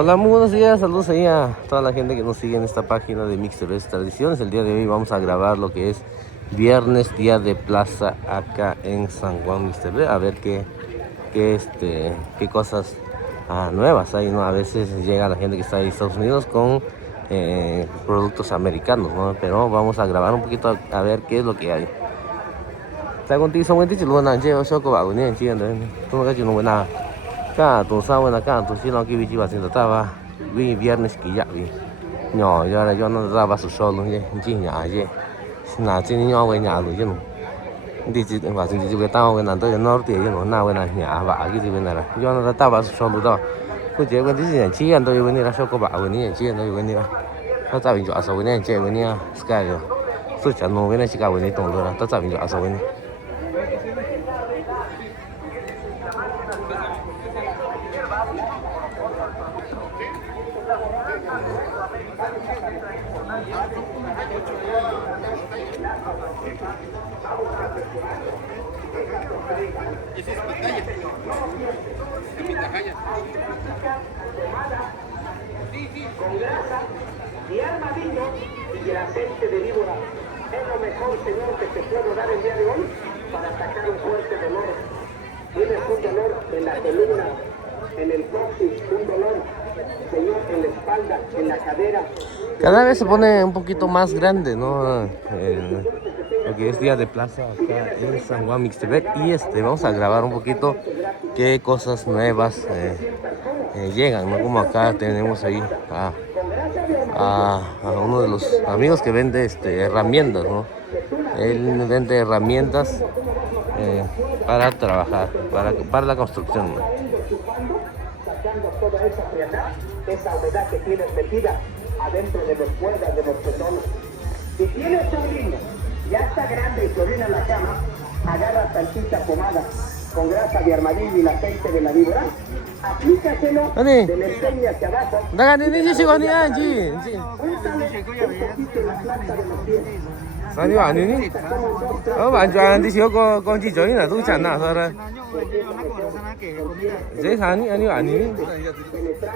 Hola, muy buenos días, saludos ahí a toda la gente que nos sigue en esta página de MixTV Tradiciones. El día de hoy vamos a grabar lo que es viernes, día de plaza acá en San Juan MixTV. A ver qué cosas nuevas hay, ¿no? A veces llega la gente que está en Estados Unidos con productos americanos, ¿no? Pero vamos a grabar un poquito a ver qué es lo que hay. Tại công ty xong cái tích luôn là chơi cho các bạn nên chơi đấy không có chuyện đâu na cả tuần sau là cả tuần sau kia vị trí bạn sẽ ta va vì viernes kỳ dạo vì nhỏ ra là cho nó ra vào sổ luôn chứ chỉ nhà chứ là trên nhỏ với nhà rồi chứ đi chỉ vào trên chỉ cái tao cái nào tôi nó tiền chứ nó nào cái này nhà vả cái gì bên này là cho nó ta vào sổ luôn đó tôi chỉ cái gì này chỉ ăn tôi cái này là cho các bạn cái này chỉ ăn tôi cái này là nó tạo hình cho sổ cái này chơi cái này sky rồi tôi chẳng nói cái này chỉ cả cái này tổng rồi là tôi tạo hình cho sổ cái này. Esa es pantalla. Capitajaya. Con grasa y armadillo y el aceite de víbora. Es lo mejor, señor, que te puedo dar el día de hoy para atacar un fuerte dolor. Tienes un dolor en la columna, en el coxis, un dolor, señor, en la espalda, en la cadera. Cada vez se pone un poquito más grande, ¿no? Lo que es día de plaza acá en San Juan MixTV. Y vamos a grabar un poquito qué cosas nuevas llegan, ¿no? Como acá tenemos ahí a uno de los amigos que vende herramientas, ¿no? Él vende herramientas para trabajar, para la construcción, ¿no? Sacando toda esa frialdad, esa humedad que tienes metida adentro de los cuerdas, de los petones. Si tienes un niño, ya está grande y se orina en la cama, agarra tantita pomada con grasa de armadillo y el aceite de la víbora, aplícaselo de la empeña hacia abajo. Úntale un poquito en la planta de los pies. 아니 아니니? 완전 안 드시고 건지 저희나 또 chẳng sao dễ thani 아니 아니니?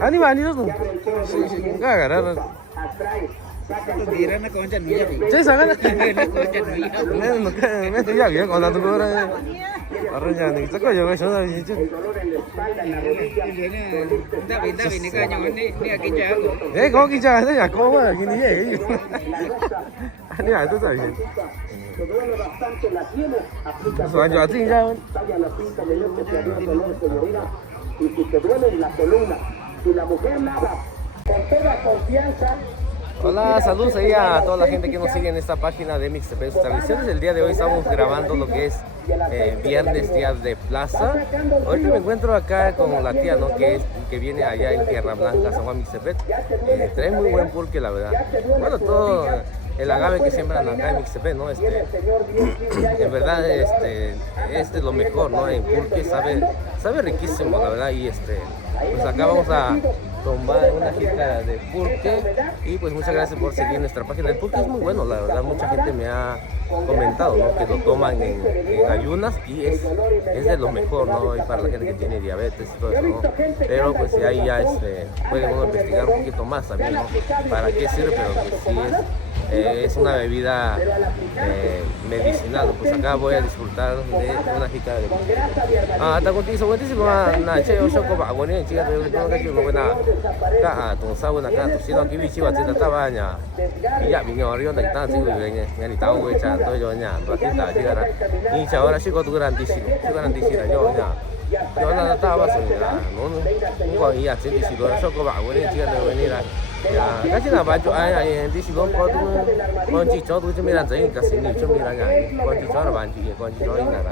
아니 아니도 가가라 Mira na con chân núi vậy. dễ sao Con chân núi. me tôi dạy còn là tôi có đây ở nhà này chắc có nhiều cái số rồi chứ Kita ini kan yang ini aquí ya. 에 거기 자 thế nhà có mà cái gì vậy 아니 아니 또 저기 Que duele bastante la tiene, aplícaselo. 완전 아직 자 Vaya a la cinta de leche que había dolor, señorita. Y si te duele en la columna, si la mujer nada, con toda confianza. Hola, saludos ahí a toda la gente que nos sigue en esta página de MixTV Tradiciones. El día de hoy estamos grabando lo que es viernes, día de plaza. Ahorita me encuentro acá con la tía, ¿no? que viene allá en Tierra Blanca, San Juan MixTV. Trae muy buen pulque, la verdad. Bueno, todo el agave que siembran acá en MixTV, ¿no? En verdad, es de lo mejor, ¿no? En pulque sabe riquísimo, la verdad. Y pues acá vamos a tomar una jícara de pulque y pues muchas gracias por seguir nuestra página. El pulque es muy bueno, la verdad, mucha gente me ha comentado, ¿no? Que lo toman en ayunas y es de lo mejor, ¿no? Y para la gente que tiene diabetes y todo eso, ¿no? Pero pues ahí ya puede uno investigar un poquito más también, ¿no? Para qué sirve, pero pues sí es una bebida medicinal. Pues acá voy a disfrutar de una jícara de pulque. Hasta contigo, buenísimo, che, yo choco para poner chica, tengo que decir buena. Cả tuần sau là cả tuần sau cái vị trí và trên ta ba nhà dạ mình nhỏ riêng tại ta chỉ người nhà nhà đi tao với cha tôi cho nhà và tin ta chỉ là đi chào là chỉ có tôi làm tí xíu là cho là ta ba rồi là nó cũng có ý là chỉ tí xíu là sau có bảo với chị là với là cái gì là bạn cho ai tí xíu có tôi con chị cho tôi cho mình làm gì cái gì cho mình làm cái con chị cho là bạn chị con chị cho như là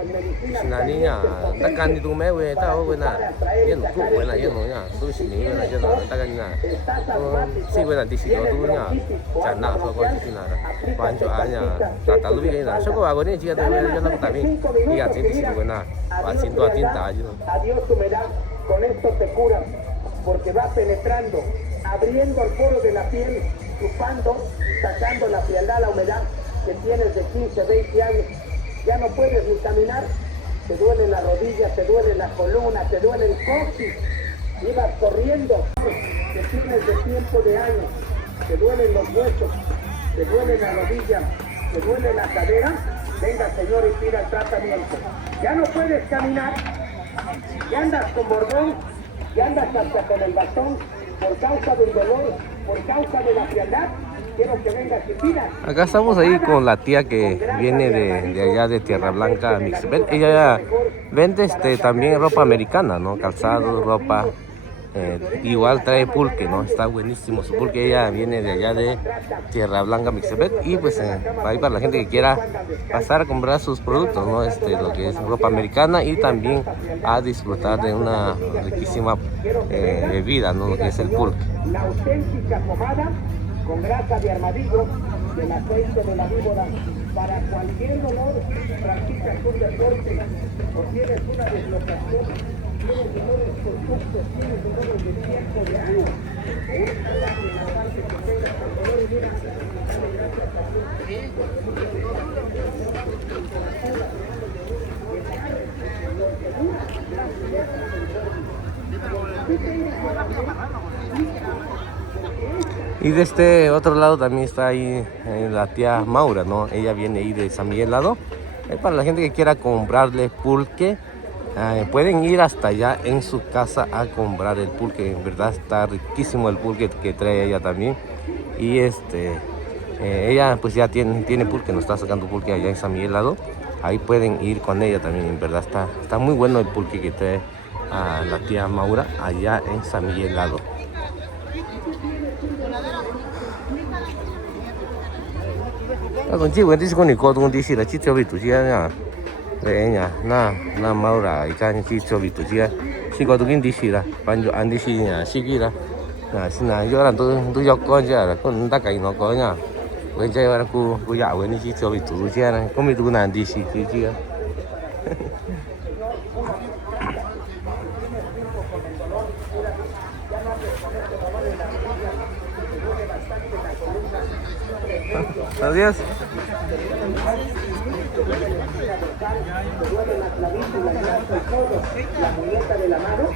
xin là đi nhà tất cả đi tụi mẹ về tao với là yên cụ với là yên nhà tôi xin đi là cho nó tất cả nhà xin với là tí xíu tôi nhà chẳng nào thôi con chị là quan cho ai nhà ta lúc cái là sau có bảo với chị là cho nó tại vì đi ăn tí xíu với là và xin tôi tin ta chứ. Adiós humedad, con esto te curas, porque va penetrando, abriendo el poro de la piel, chupando, sacando la frialdad, la humedad que tienes de 15, 20 años. Ya no puedes ni caminar, te duele la rodilla, te duele la columna, te duele el coxis. ibas corriendo, que tienes de tiempo de años, te duelen los huesos, te duele la rodilla, te duele la cadera, venga Señor y pida el tratamiento. Ya no puedes caminar, ya andas con bordón, ya andas hasta con el bastón, por causa del dolor, por causa de la frialdad. Quiero que vengas y pidas. Acá estamos ahí con la tía que viene de allá de Tierra Blanca, Mixtepec. Ella vende también ropa americana, ¿no? Calzado, ropa. Igual trae pulque, ¿no? Está buenísimo su pulque. Ella viene de allá de Tierra Blanca, Mixtepec. Y pues ahí para la gente que quiera pasar a comprar sus productos, ¿no? Lo que es ropa americana y también a disfrutar de una riquísima bebida, ¿no? Lo que es el pulque. La auténtica pomada con grasa de armadillo y el aceite de la víbora. Para cualquier dolor, practicas un deporte o tienes una deslocación, tienes dolores conductos, tienes dolores de tiempo de años. Y de este otro lado también está ahí la tía Maura, ¿no? Ella viene ahí de San Miguel Lado. Para la gente que quiera comprarle pulque, pueden ir hasta allá en su casa a comprar el pulque. En verdad está riquísimo el pulque que trae ella también. Y ella pues ya tiene pulque, nos está sacando pulque allá en San Miguel Lado. Ahí pueden ir con ella también. En verdad está muy bueno el pulque que trae la tía Maura allá en San Miguel Lado. Con chị Nguyễn con cô con đi xí là chị cho bị tụi chị nha, để nha, na mau ra cái cái chị cho bị tụi chị, chị có tụi chị đi xí là, ban giờ ăn đi xí nha, xí kia là, xin là giờ là tôi dọc con chứ là con ta cái nó có nha, bên chơi là cô dạo bên chị cho bị tụi chị này, có mấy tụi nàng đi xí kia chứ. Adiós. La muñeca de la mano,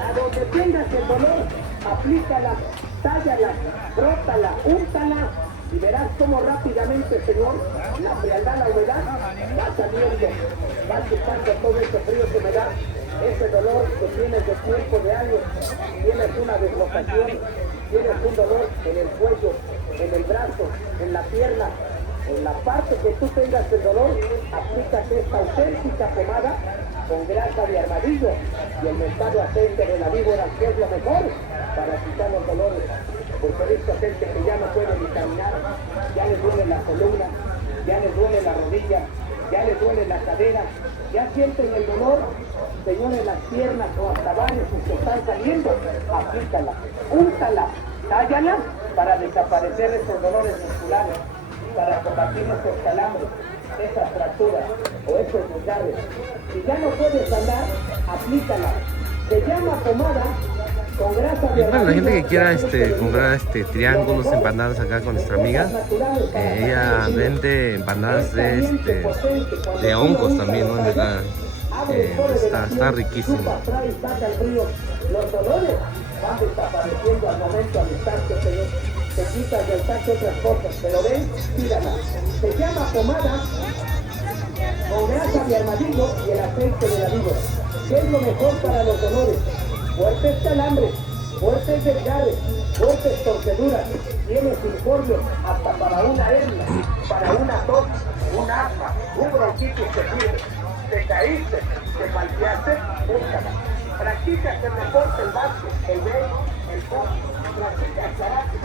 a donde tengas el dolor, aplícala, tállala, frótala, úntala y verás cómo rápidamente, Señor, la frialdad, la humedad va saliendo, va quitando todo ese frío que me da, ese dolor que tienes de tiempo de años, tienes una deslocación, tienes un dolor en el cuello, en el brazo, en la pierna, en la parte que tú tengas el dolor, aplícate esta auténtica pomada con grasa de armadillo y el mentado aceite de la víbora, que es lo mejor para quitar los dolores. Porque he visto gente que ya no puede ni caminar, ya le duele la columna, ya le duele la rodilla, ya le duele la cadera, ya sienten el dolor, Señor, en las piernas o hasta varios que están saliendo, aplícala, úntala, tállala para desaparecer esos dolores musculares, para combatir esos calambres, esas fracturas o esos desgarres. Si ya no puedes andar, aplícala. Se llama pomada con grasa de para la gente que quiera comprar triángulos, empanadas acá con nuestra amiga, ella vende empanadas de hongos también, ¿no? En verdad, está riquísimo. Los dolores van desapareciendo al momento al instante, Señor. Te quitas del tacho otras cosas, pero ven, tírala. Se llama pomada con grasa de armadillo y el aceite de la víbora. ¿Qué es lo mejor para los dolores? Fuertes calambres, fuertes desgarres, fuertes torceduras, tienes informes hasta para una hernia, para una tos, un asma, un bronquitis que tienes. Te caíste, te palteaste, búscala. Practicas el deporte, el básquet, el béisbol, el fútbol, practicas karate,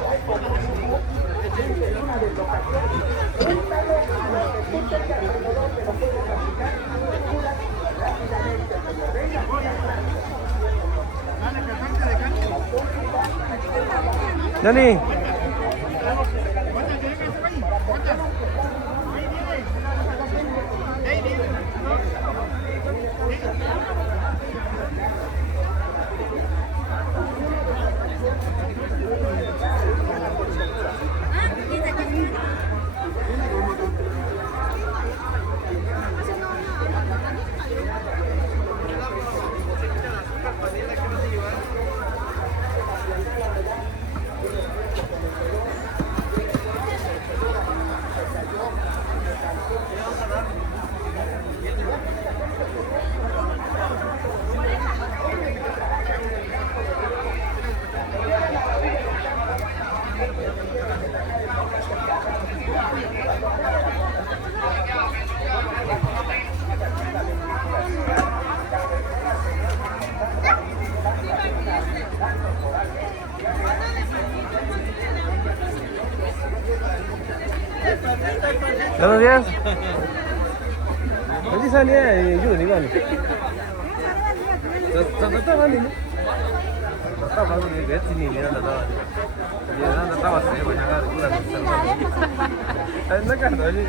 tienes una deslocación, úntalo a lo que tú tengas el dolor, te lo puedes practicar, te curas rápidamente, Señor. Venga, Dani. Buenos días. Feliz año Juni kan. Tatawa ni. Tatawa ni bet sini ni tatawa. Dia tatawa saya banyak kali bulan. Enak kan tadi.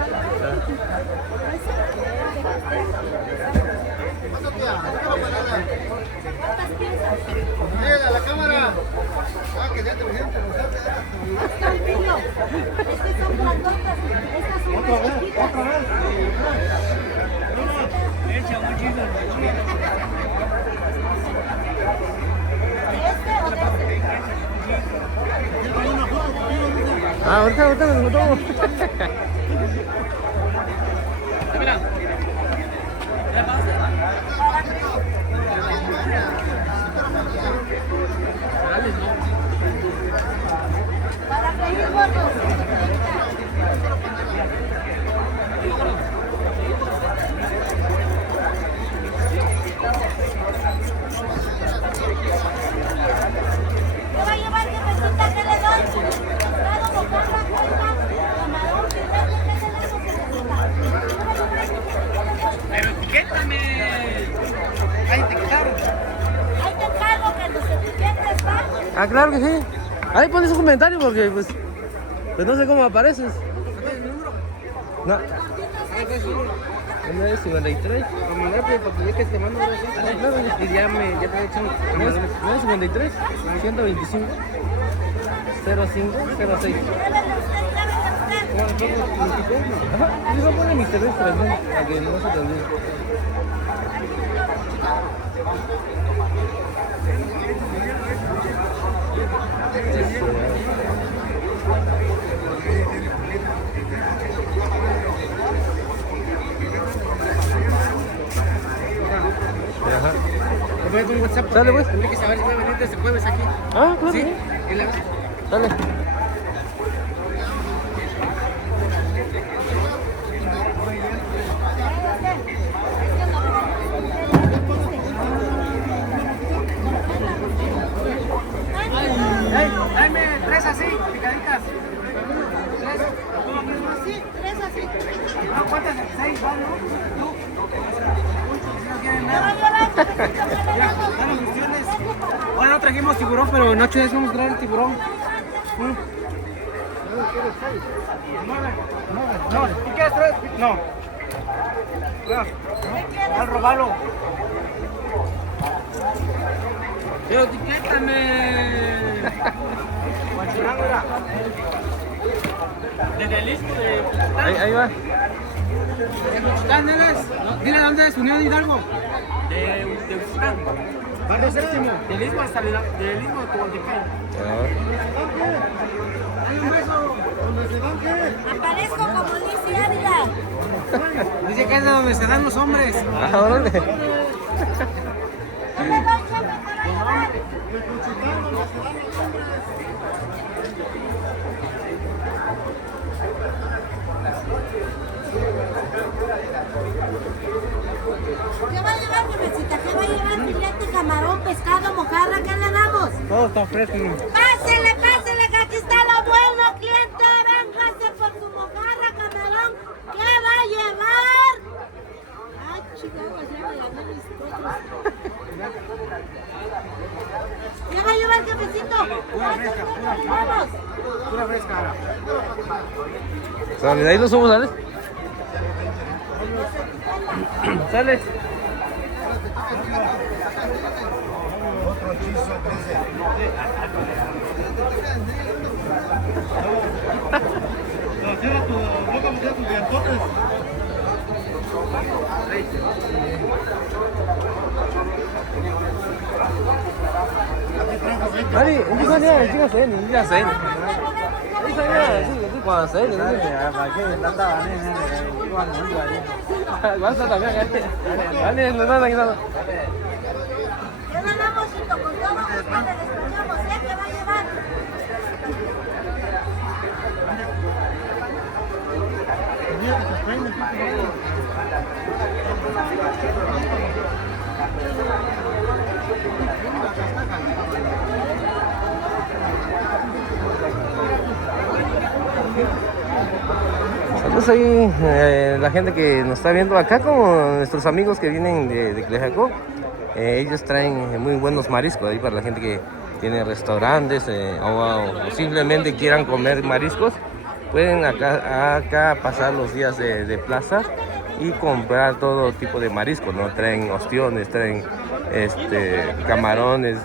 Mira la cámara. Ah, que ya te urgente. Estas son grandotas, estas son más chiquitas. Otra vez. Echa muchísimo. ¿De este o de este? Ah, ahorita nos tomo. Mira. Para freír gordos. ¿Qué va a llevar? ¿Qué receta? ¿Qué le doy? Pescado, mojarra, calma, camarón, filete, ¿qué tenemos que necesitar? Pero etiquétame. Ahí te quedaron. Ahí te encargo que los etiquetes, ¿va? Ah, claro que sí. Ahí pones un comentario porque pues no sé cómo apareces. No. Uno es 53. Como rápido, porque yo que te mando dos. Y ya te he hecho. ¿No es 53? 125 05 06. Ajá, yo voy a poner mis teléfonos también, para que no se te olvide. Ajá. Te voy a dar un WhatsApp. Sale, pues. Tendré que saber si voy a venir desde jueves aquí. Ah, claro. Sí. Sí. Y la... Dale. Dame tres así, picaditas. Tres. Sí, tres así. Ah, ¿cuántas? Seis, ¿vale? ¿Tú? Si no quieren ¿Qué va a nada. llevar? ¿Qué necesito? ¿Qué le Mira, damos? dale ilusiones. Ahora no trajimos tiburón, pero noche es vamos a traer el tiburón. No, ¿tú quieres tres? No. Al robarlo. Pero etiquétame. Desde el istmo de Ahí va. Cuchitán, dile dónde es, Unión Hidalgo. De Cuchitán. Barrio Séptimo. Del istmo hasta del istmo de Tehuantepec. Dale un beso. ¿Dónde se dan qué? Aparezco como Lizy Ávila. Dice que es de donde se dan los hombres. Ah, órale. ¿Qué le doy, chefe? ¿Qué va a llevar? ¿Qué va a llevar, jefecita? ¿Qué va a llevar? Filete, camarón, pescado, mojarra, ¿qué le damos? Todo está fresco. Pásele, pásele, que aquí está lo bueno, cliente. Véngase por su mojarra, camarón. ¿Qué va a llevar? Ay, chihuahua, ya me gané mis potros. ¿Qué va a llevar, jefecito? Vamos. Pura fresca. Sale, de ahí lo somos, ¿sale? Sale. Cierra tu boca, cierra tus dientotes. 아니, 우리 사냥 지금 세, 우리가 세. 우리 사냥 지금 우리 과 세, 네. 아, 맞게 난다 안 해. 이거 안 뭔지 아니. 맞다, también. 아니, no nada, nada. ¿Qué ganamos, Chito? Con todo gusto le despachamos, ¿eh? ¿Qué va a llevar? Saludos ahí la gente que nos está viendo acá, como nuestros amigos que vienen de Clejaco. Ellos traen muy buenos mariscos ahí para la gente que tiene restaurantes o simplemente quieran comer mariscos. Pueden acá pasar los días de plaza y comprar todo tipo de mariscos, ¿no? Traen ostiones, traen camarones,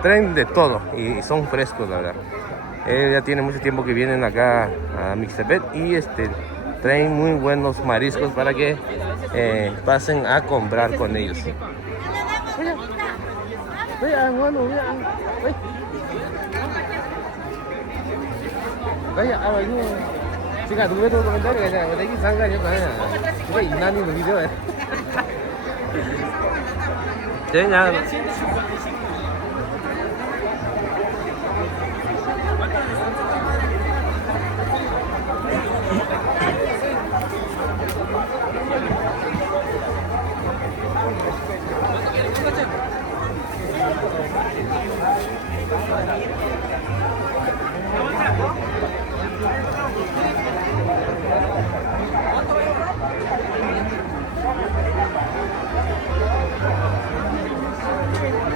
traen de todo y son frescos, la verdad. Ya tiene mucho tiempo que vienen acá a Mixtepec y traen muy buenos mariscos para que pasen a comprar con ellos. Chica, tú ves tu comentario que me tengo que sangrar yo también. Chica, y nadie lo video Sí, ya.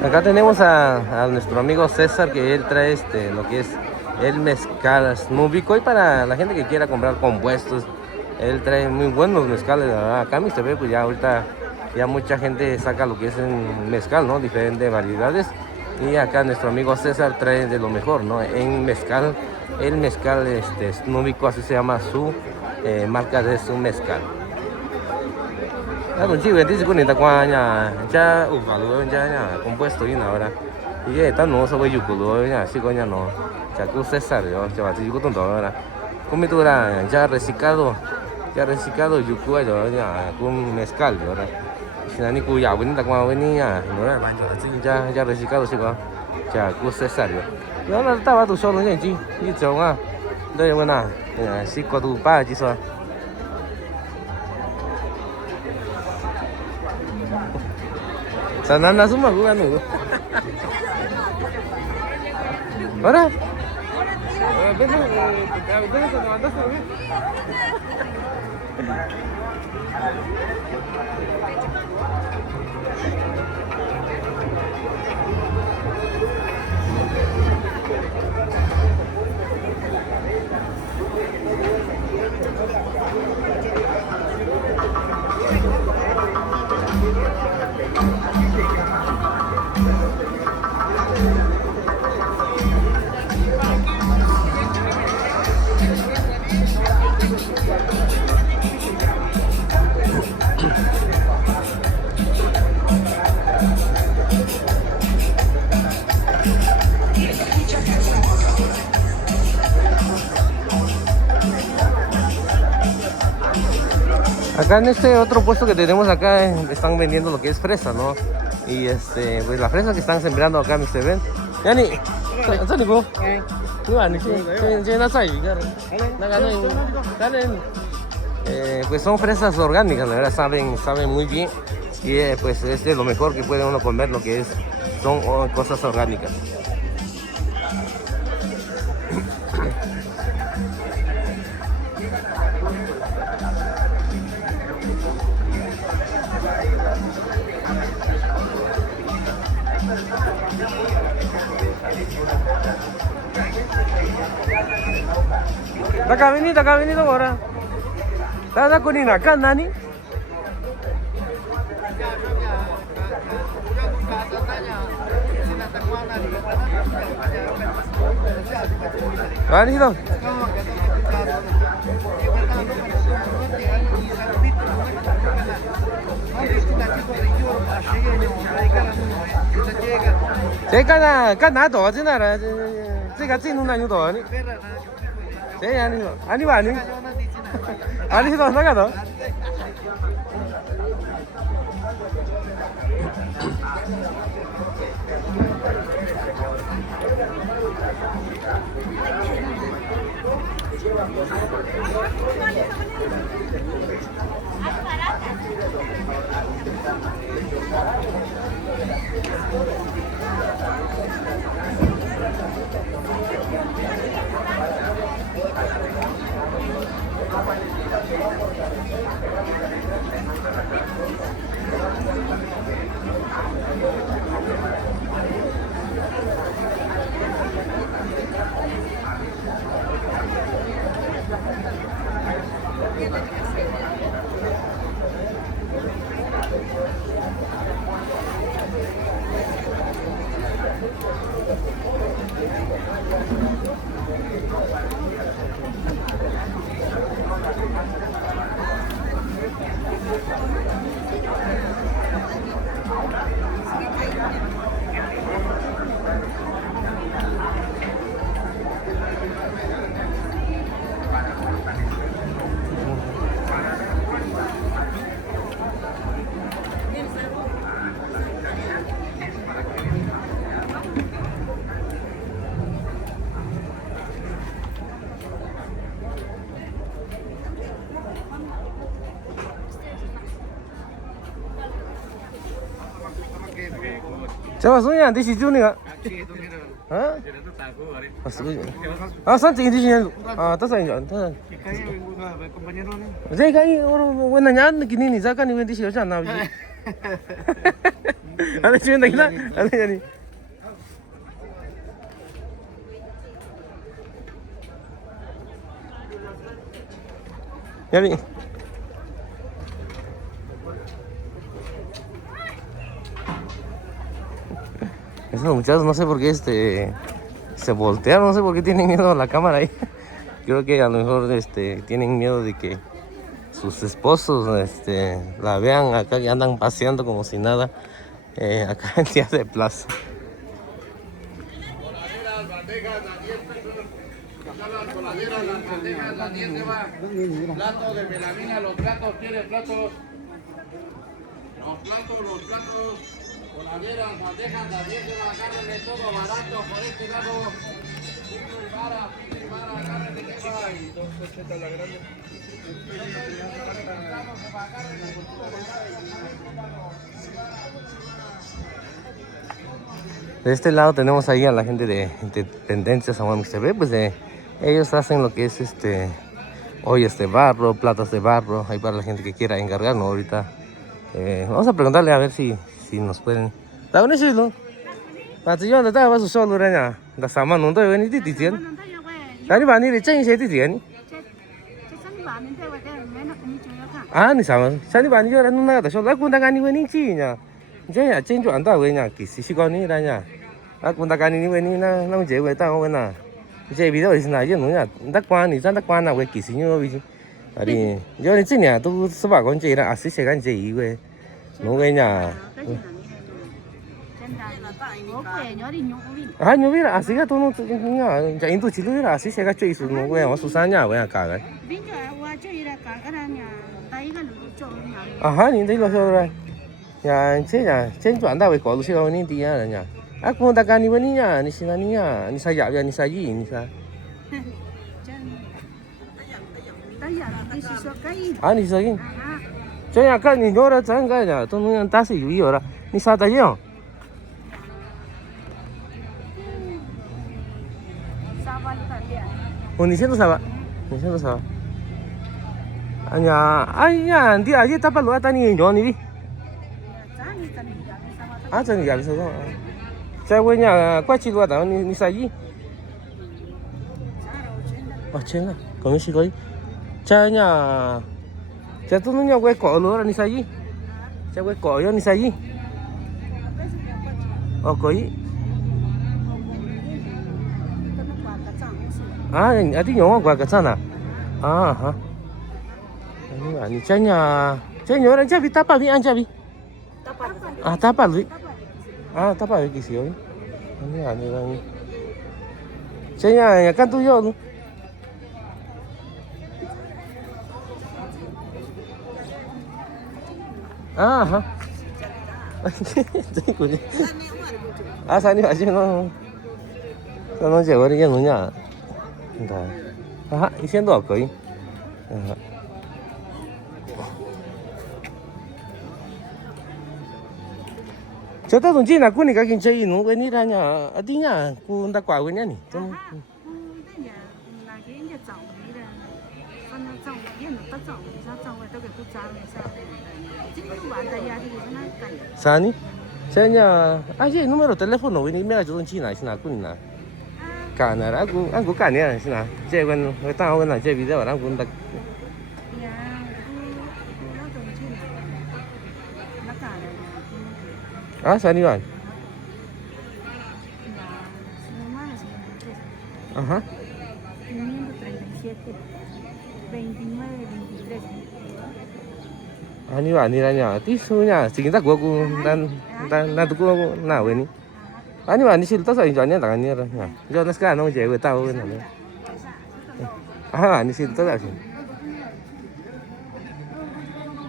Acá tenemos a nuestro amigo César, que él trae lo que es el mezcal snúbico, y para la gente que quiera comprar compuestos, él trae muy buenos mezcales, la verdad. Acá en Mixtepec, pues ya ahorita ya mucha gente saca lo que es en mezcal, ¿no? Diferentes variedades, y acá nuestro amigo César trae de lo mejor, ¿no? En mezcal, el mezcal snúbico, así se llama su marca de su mezcal. Con chico, dice que está cuaña, ya ya compuesto y ahora. Y está no se ve yuculo, ya sí coña no. Ya que César, yo ya va a decir que tonto ahora. Comitura ya reciclado yucu ya con mezcal ahora. Si no ni cuya venía cuando venía, no era ya reciclado sí ya que César. Yo ahora estaba tu solo ya sí, y chonga. Đây buena, sí có tu pa chứ sao. Sanana semua gue kan dulu. Mana? Benar, benar sama atas lagi. Acá en este otro puesto que tenemos acá están vendiendo lo que es fresa, ¿no? Y pues la fresa que están sembrando acá en Mixtepec. Yani, ¿sabes nico? Pues son fresas orgánicas, la verdad, saben muy bien, y pues es de lo mejor que puede uno comer, lo que son cosas orgánicas. Acá venido ahora. ¿Estás con acá, Nani? ¿Venido? Cái ná đỏ chứ nào là cái gì nó như đỏ này. Thế anh đi vào đi. Anh đi vào nó cả đó. Siapa sebenarnya di situ nih kak? Hah? Ah, santai di sini. Ah, tas aja, tas. Saya kayak orang wananya gini nih, saya kan ini di sini sana. Ada cuma tak kita, ada jadi. Jadi. Esos muchachos no sé por qué se voltean, no sé por qué tienen miedo a la cámara ahí. Creo que a lo mejor tienen miedo de que sus esposos la vean acá que andan paseando como si nada acá en día de plaza. Platos de melamina, los platos, ¿quiere platos? Los platos. Coladeras, bandejas, las 10 de la carne, de todo barato por este lado. 1 vara, carne de queja y 2.80 la grande. De este lado tenemos ahí a la gente de Independencia San Juan Mixtepec, pues ellos hacen lo que es ollas de barro, platos de barro, ahí para la gente que quiera encargar, ¿no? Ahorita vamos a preguntarle a ver si nos pueden. ¿Está bueno eso? ¿Para yo no estaba su solo ya? ¿Da sama no estoy venido diciendo? ¿Tani bani le chen se diciendo? Ah, ni sama. Sani bani yo no nada, solo aku tak gani veni cinya. Jadi chen jo anda venya kisi si kau ni ranya. Aku tak gani ni veni na je we ta wena. Je video is na je no ya. Tak kwan ni tak kwan na we kisi ni we. Ari yo ni cinya tu sebab kau je ra asih segan je we. No venya. Ah, no mira, así que tú no ya intu chilu mira, así se gacho y su no güey, vamos a usar ya, voy a cagar. Ajá, ni de los otros. Ya, chen chuan da we ko lu si lo ni dia ya. Aku tak kan ni bani ya, ni sina ni ya, ni saya ya, ni sayi, ni sa. Ah, ni sayi. Saya kan ni nyora cang kan ya, tu ni tak sih yu ora. Ni sa ta yo. Oh, ni siento sabe. Ni siento sabe. Anya, dia aja tak perlu ada ni nyon ni. Ah,真的ya bisa tu. Saya punya kuaci luar dah ni sayi. Oh, cina. Kami sih kau. Canya. Saya tu nunya gue kau luar ni sayi. Saya gue kau yo ni sayi. Oh, kau. Ah, ada yang gua ke sana. Ah, ha. Ini canya orang jadi tapa ni anjabi. Ah, tapa lu. Ah, tapa lagi sih. Ini orang. Canya ya kan tu yo. Ah, ha. Jadi kau ni. Ah, sana ni aja no. Kalau je orang yang nunya. Entah. Ajá, y siendo ok. Ajá. Cho ta đồng chí là quân này các kinh chơi nó bên đi ra nhà ở tí nhà cô đã quả bên nhà này. Sao nhỉ? Saya nya aja número teléfono ini mira yo China sina kunina. Kana aku kan ya sina. Che when ta when na che video ra kun da. Ah, sani kan? Ajá. 537 29 23. Ani ba ni ra nya ti su nya sing ta ko dan tu ko na we ni. Ani ba ni sil ta sa in nya ta ni ra nya. Yo na ska no je we ta we na. Ajá, ni sil ta sa.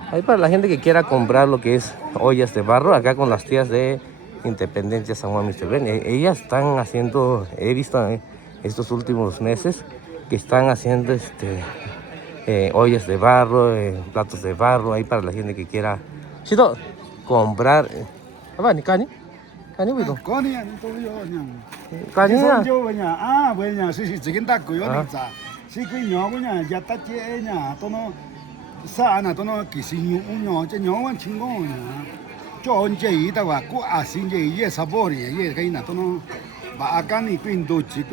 Ahí para la gente que quiera comprar lo que es ollas de barro, acá con las tías de Independencia San Juan Mixtepec. Ellas están haciendo, he visto estos últimos meses que están haciendo ollas de barro, platos de barro, ahí para la gente que quiera comprar. Ni cani, cani bueno. Cani ya, no todo yo Cani ya. Yo bueno, bueno, sí, chicken taco yo ni sa. Sí que nhỏ bueno, ya está llena, todo sa na todo que si uno che nhỏ un chingón. Cho un che ta wa ku a sin che ye sabor ye cái na todo ba acá ni pinto chi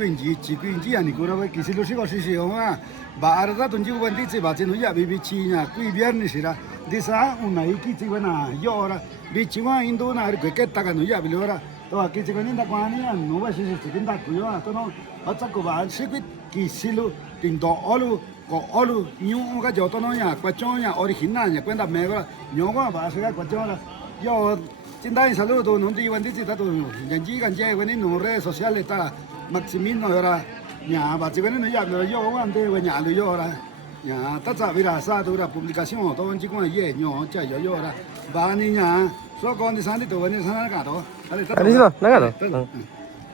ani cura que si lo sigo si ma ba arda tunji ban di ba che no ya bi chi na qui viernes era di sa una iki chi buena yo ora bi chi ma indo na que ta no ya bi ora to aquí chi ni kwa ni no va si chicken ta ku yo to no acha ko ba si ki si lo pinto olu ko olu nyu ga yo to no ya kwa cho ya original ya cuenta me nyo ga ba se ga kwa cho la yo Chinday saludo, no te iban a decir tanto, ya llegan ya en las redes sociales está Maximino ahora, ya va a llegar no ya pero yo antes venía lo yo ahora, ya está mira esa dura publicación todo un chico ayer yo ya yo ahora va niña, so con de santi todo venía sana gato, 아니죠, 나가도.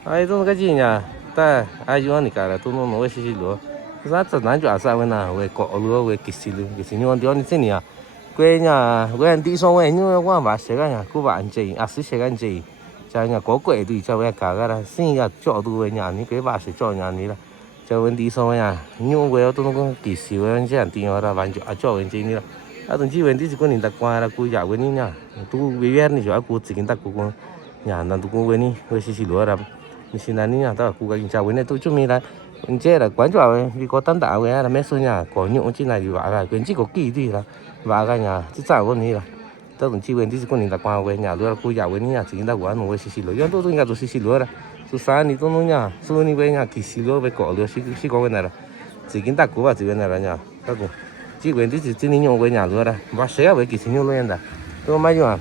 아이 돈 가지 냐. 다 아주하니까 돈 너무 시시로. 그래서 난주 아사वे나 왜 거로 왜 기실로 기실로 어디 있느냐. quê nhà quê anh đi xong rồi nhưng mà bà sẽ nhà cô bạn chị à sẽ cái gì cho nhà có quệ thì cho em cả ra xin nhà cho tôi về nhà ní cái bà sẽ cho nhà ní là cho em đi xong rồi nhà nhưng quê tôi nó có kỳ xíu em sẽ ăn tiền ra bạn cho em chị ní là à đồng chí về đi chỉ có nhìn ta qua là cô dạo quên ní nhà tôi về bên này cho cô chỉ kiến ta cô nhà là tôi quên ní quê xí lúa là mình xin là ní nhà ta cô cái chào quên này tôi cho mình là mình chơi là quán trò vì có tân tạo cái là mấy số nhà có nhộn trên này thì bảo là quên chỉ có kỳ thì là và cái nhà chỉ sao con này là tôi cũng chỉ quên đi con nhìn ta qua quên nhà luôn cô giàu quên nhà chỉ ta quán nó quên xí lúa tôi nghe tôi xí lúa là tôi sáng đi tôi nói nhà tôi đi quên nhà kỳ xí lúa với cỏ lúa xí có quên này là chỉ kiến ta của bà chỉ quên này là nhà tôi cũng chỉ quên đi chỉ đi nhộn quên nhà luôn là và sẽ với kỳ xí nhộn luôn đó tôi mấy mà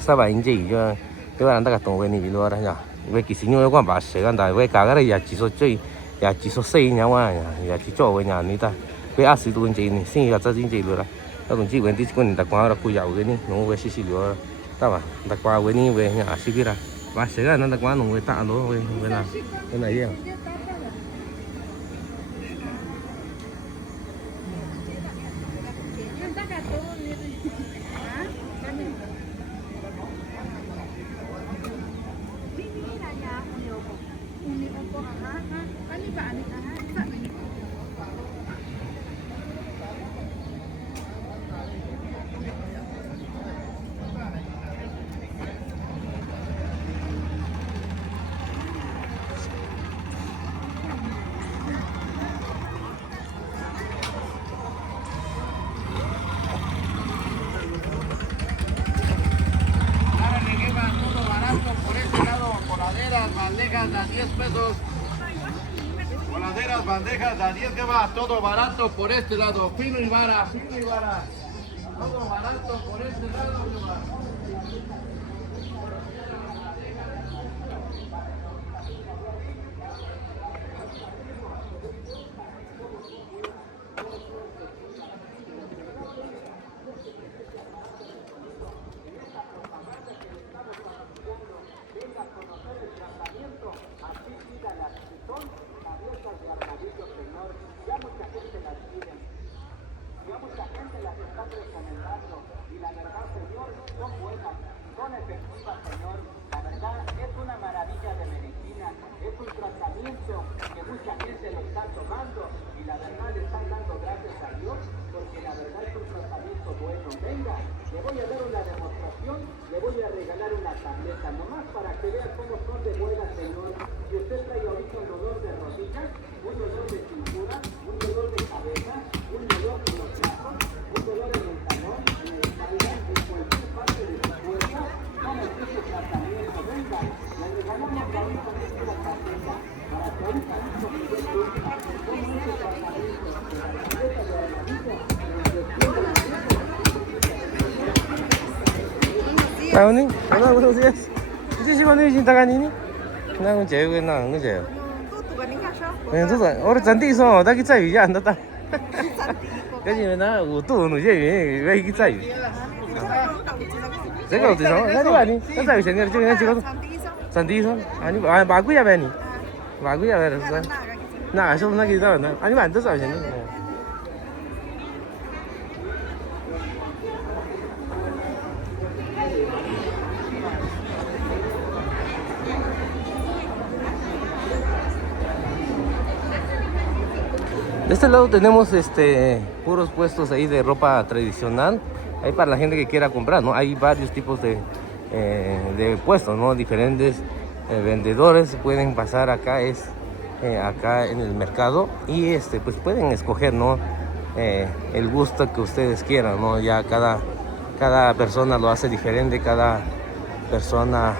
sao vậy anh chị cho các bạn ta cả tổng quên đi luôn đó nhà với kỳ xí nhộn quan bà sẽ cái này với cả cái này nhà chỉ số chơi nhà chỉ số xây nhà mà nhà chỉ cho quên nhà này ta với áp sĩ tôi chị này xin là cho chính chị luôn là tôi cũng chỉ quên đi con đặt qua là cô giàu cái ní nó về xí lúa ta bảo đặt qua cái ní về nhà xí ra và sẽ là nó đặt qua nó về tạ nó về là cái này vậy bandejas a 10 pesos. Coladeras, bandejas a 10 que va, todo barato por este lado, fino y vara, todo barato por este lado que va. Ya tableta, nomás para que vean cómo son de buena, señor. Si usted trae ahorita un dolor de rodillas, un dolor de cintura, un dolor de cabeza, un dolor en los brazos, un dolor en el talón, en la espalda, en cualquier parte de su cuerpo, vamos a hacer tratamiento. Venga, le regalamos ahorita esta tableta para que ahorita mismo se dé cuenta cómo es el tratamiento de la tableta de armadillo 나오니? 어서 오세요. 이제 시간이 진다가니니? 나는 제외 나는 제외. 네, 저도 오늘 잔디 있어. 나기 짜이 안 났다. 그지 나 우또 오늘 왜 이게 짜이? 제가 어디서? 나도 아니. 나 짜이 생각 중에 지금 잔디 있어. 아니 마구야 배니. 마구야 배서. 나 아셔 나 기다려. 아니 안 됐어 아시니. De este lado tenemos puros puestos ahí de ropa tradicional, ahí para la gente que quiera comprar, ¿no? Hay varios tipos de puestos, ¿no? Diferentes vendedores pueden pasar acá, acá en el mercado y pues pueden escoger, ¿no? El gusto que ustedes quieran, ¿no? Ya cada persona lo hace diferente, cada persona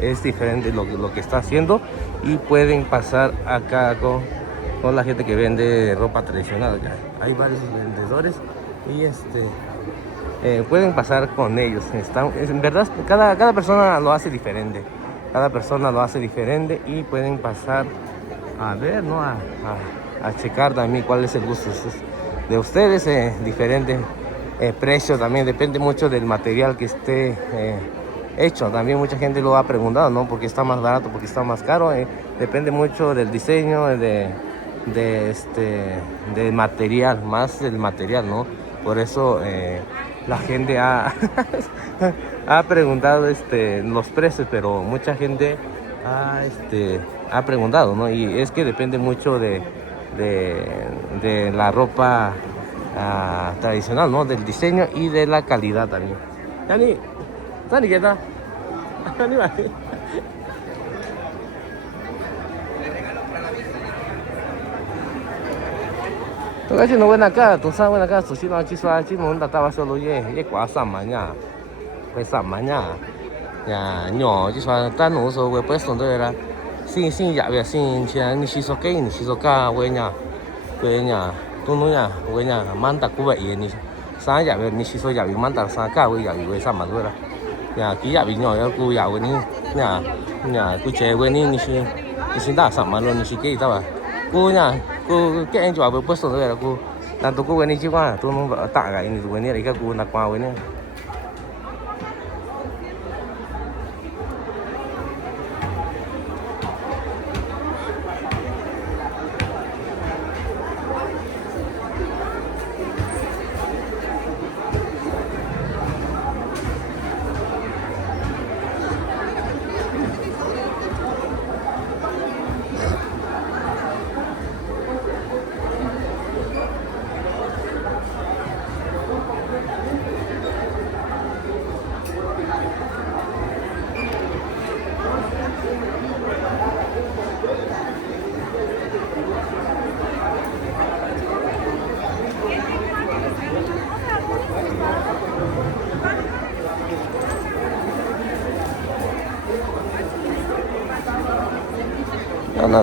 es diferente lo que está haciendo y pueden pasar acá con la gente que vende ropa tradicional. Hay varios vendedores y pueden pasar con ellos. En verdad cada persona lo hace diferente. Cada persona lo hace diferente y pueden pasar a ver, ¿no? A checar también cuál es el gusto de ustedes. Diferente precio también, depende mucho del material que esté hecho. También mucha gente lo ha preguntado, ¿no? Porque está más barato, porque está más caro. Depende mucho del diseño, del material, más del material, ¿no? Por eso la gente ha preguntado los precios, pero mucha gente ha preguntado, ¿no? Y es que depende mucho de la ropa tradicional, ¿no? Del diseño y de la calidad también. ¿Dani qué tal? Tôi nói buena acá, tú sabes buena acá, sushi no chisua chimo nda estaba solo ye quá mañana, pues mañana, ya no chisua tan no so we pues donde era, sin ya ve sin chía ni shiso que ni shiso ka we ña, tú no ña we ña manda cuba y ni sa ya ve ni shiso ya vi manda sa ka we ya vi we sama duera, ya aquí ya vi no ya cu ya we ni ña cu che we ni shi da sama lo ni shi que estaba, cu ña cô cái anh chụp với post rồi là cô làm tôi cô quên đi chứ qua tôi không vợ tạ cái này tôi quên đi đấy các cô đặt qua với nhá.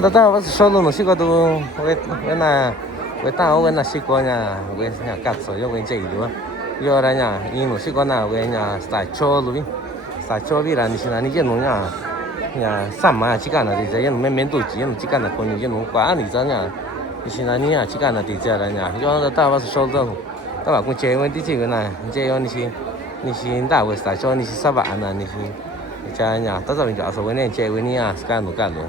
nó ta solo nó chỉ có tu cái tao cái là chỉ có nhà cắt rồi cái chạy nữa giờ ra nhà in nó chỉ có nào cái nhà xài cho luôn xài cho đi là như thế nào nhà sắm mà chỉ cần là thì cái nó men tủ chỉ nó chỉ cần là con như nó quá thì sao nhà thì nhà chỉ cần là thì giờ là nhà giờ ta vào solo ta bảo con chơi với tí cái này chơi như ta với xài cho như sao bạn là như cha nhà ta giờ mình chọn số cái này chơi với nhà scan nó cả luôn.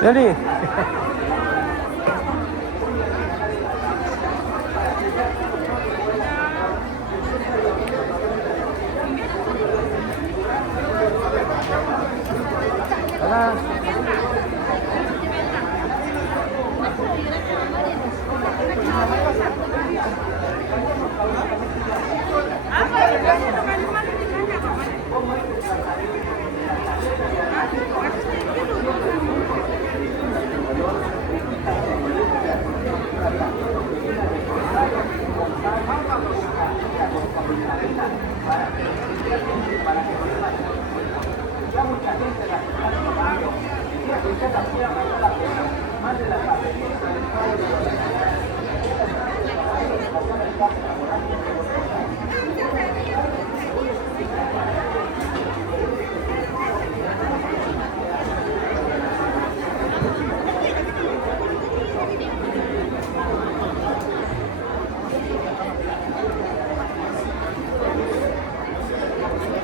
Señori. Hola.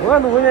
Bueno, voy a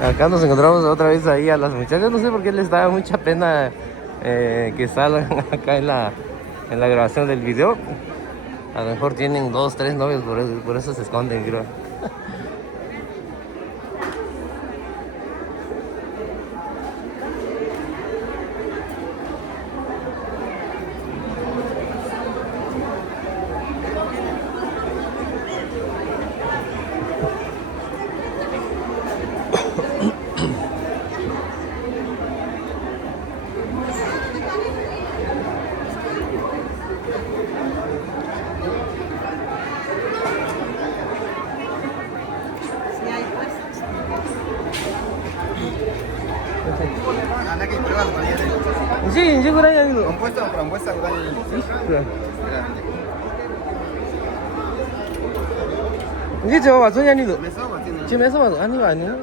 Acá nos encontramos otra vez ahí a las muchachas, no sé por qué les da mucha pena que salgan acá en la grabación del video. A lo mejor tienen 2, 3 novios, por eso se esconden, creo. Sí, sí, kurang yang itu. Frambuesa kurang ini. Ini coba waktunya nih tuh. Mesok mati nih. 지금 해서 봐도 아니가 아니야.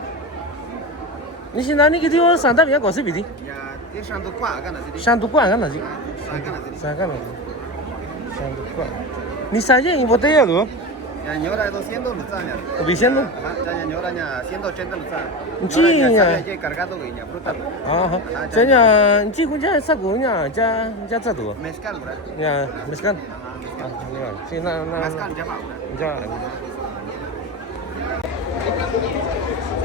니 신나니 그 뒤에 산다비야 거스 비디. Ya, dia shantu kuah kan nasi. 샹두과 안 나지? Kan nasi. 잠깐만. 샹두과. 니 사je 이 botella tuh. Ya ñora 200 lutzanya. Diciendo. Ya ñoranya 180 lutzanya. Chiña. Ya cargado guiña fruta. Ajá. Seña, ¿en chico ya esa cuña ya todo? Mezcal, ¿verdad? Ya, mezcal. Ah, mira. Sí, nada. Mezcal llama. Ya.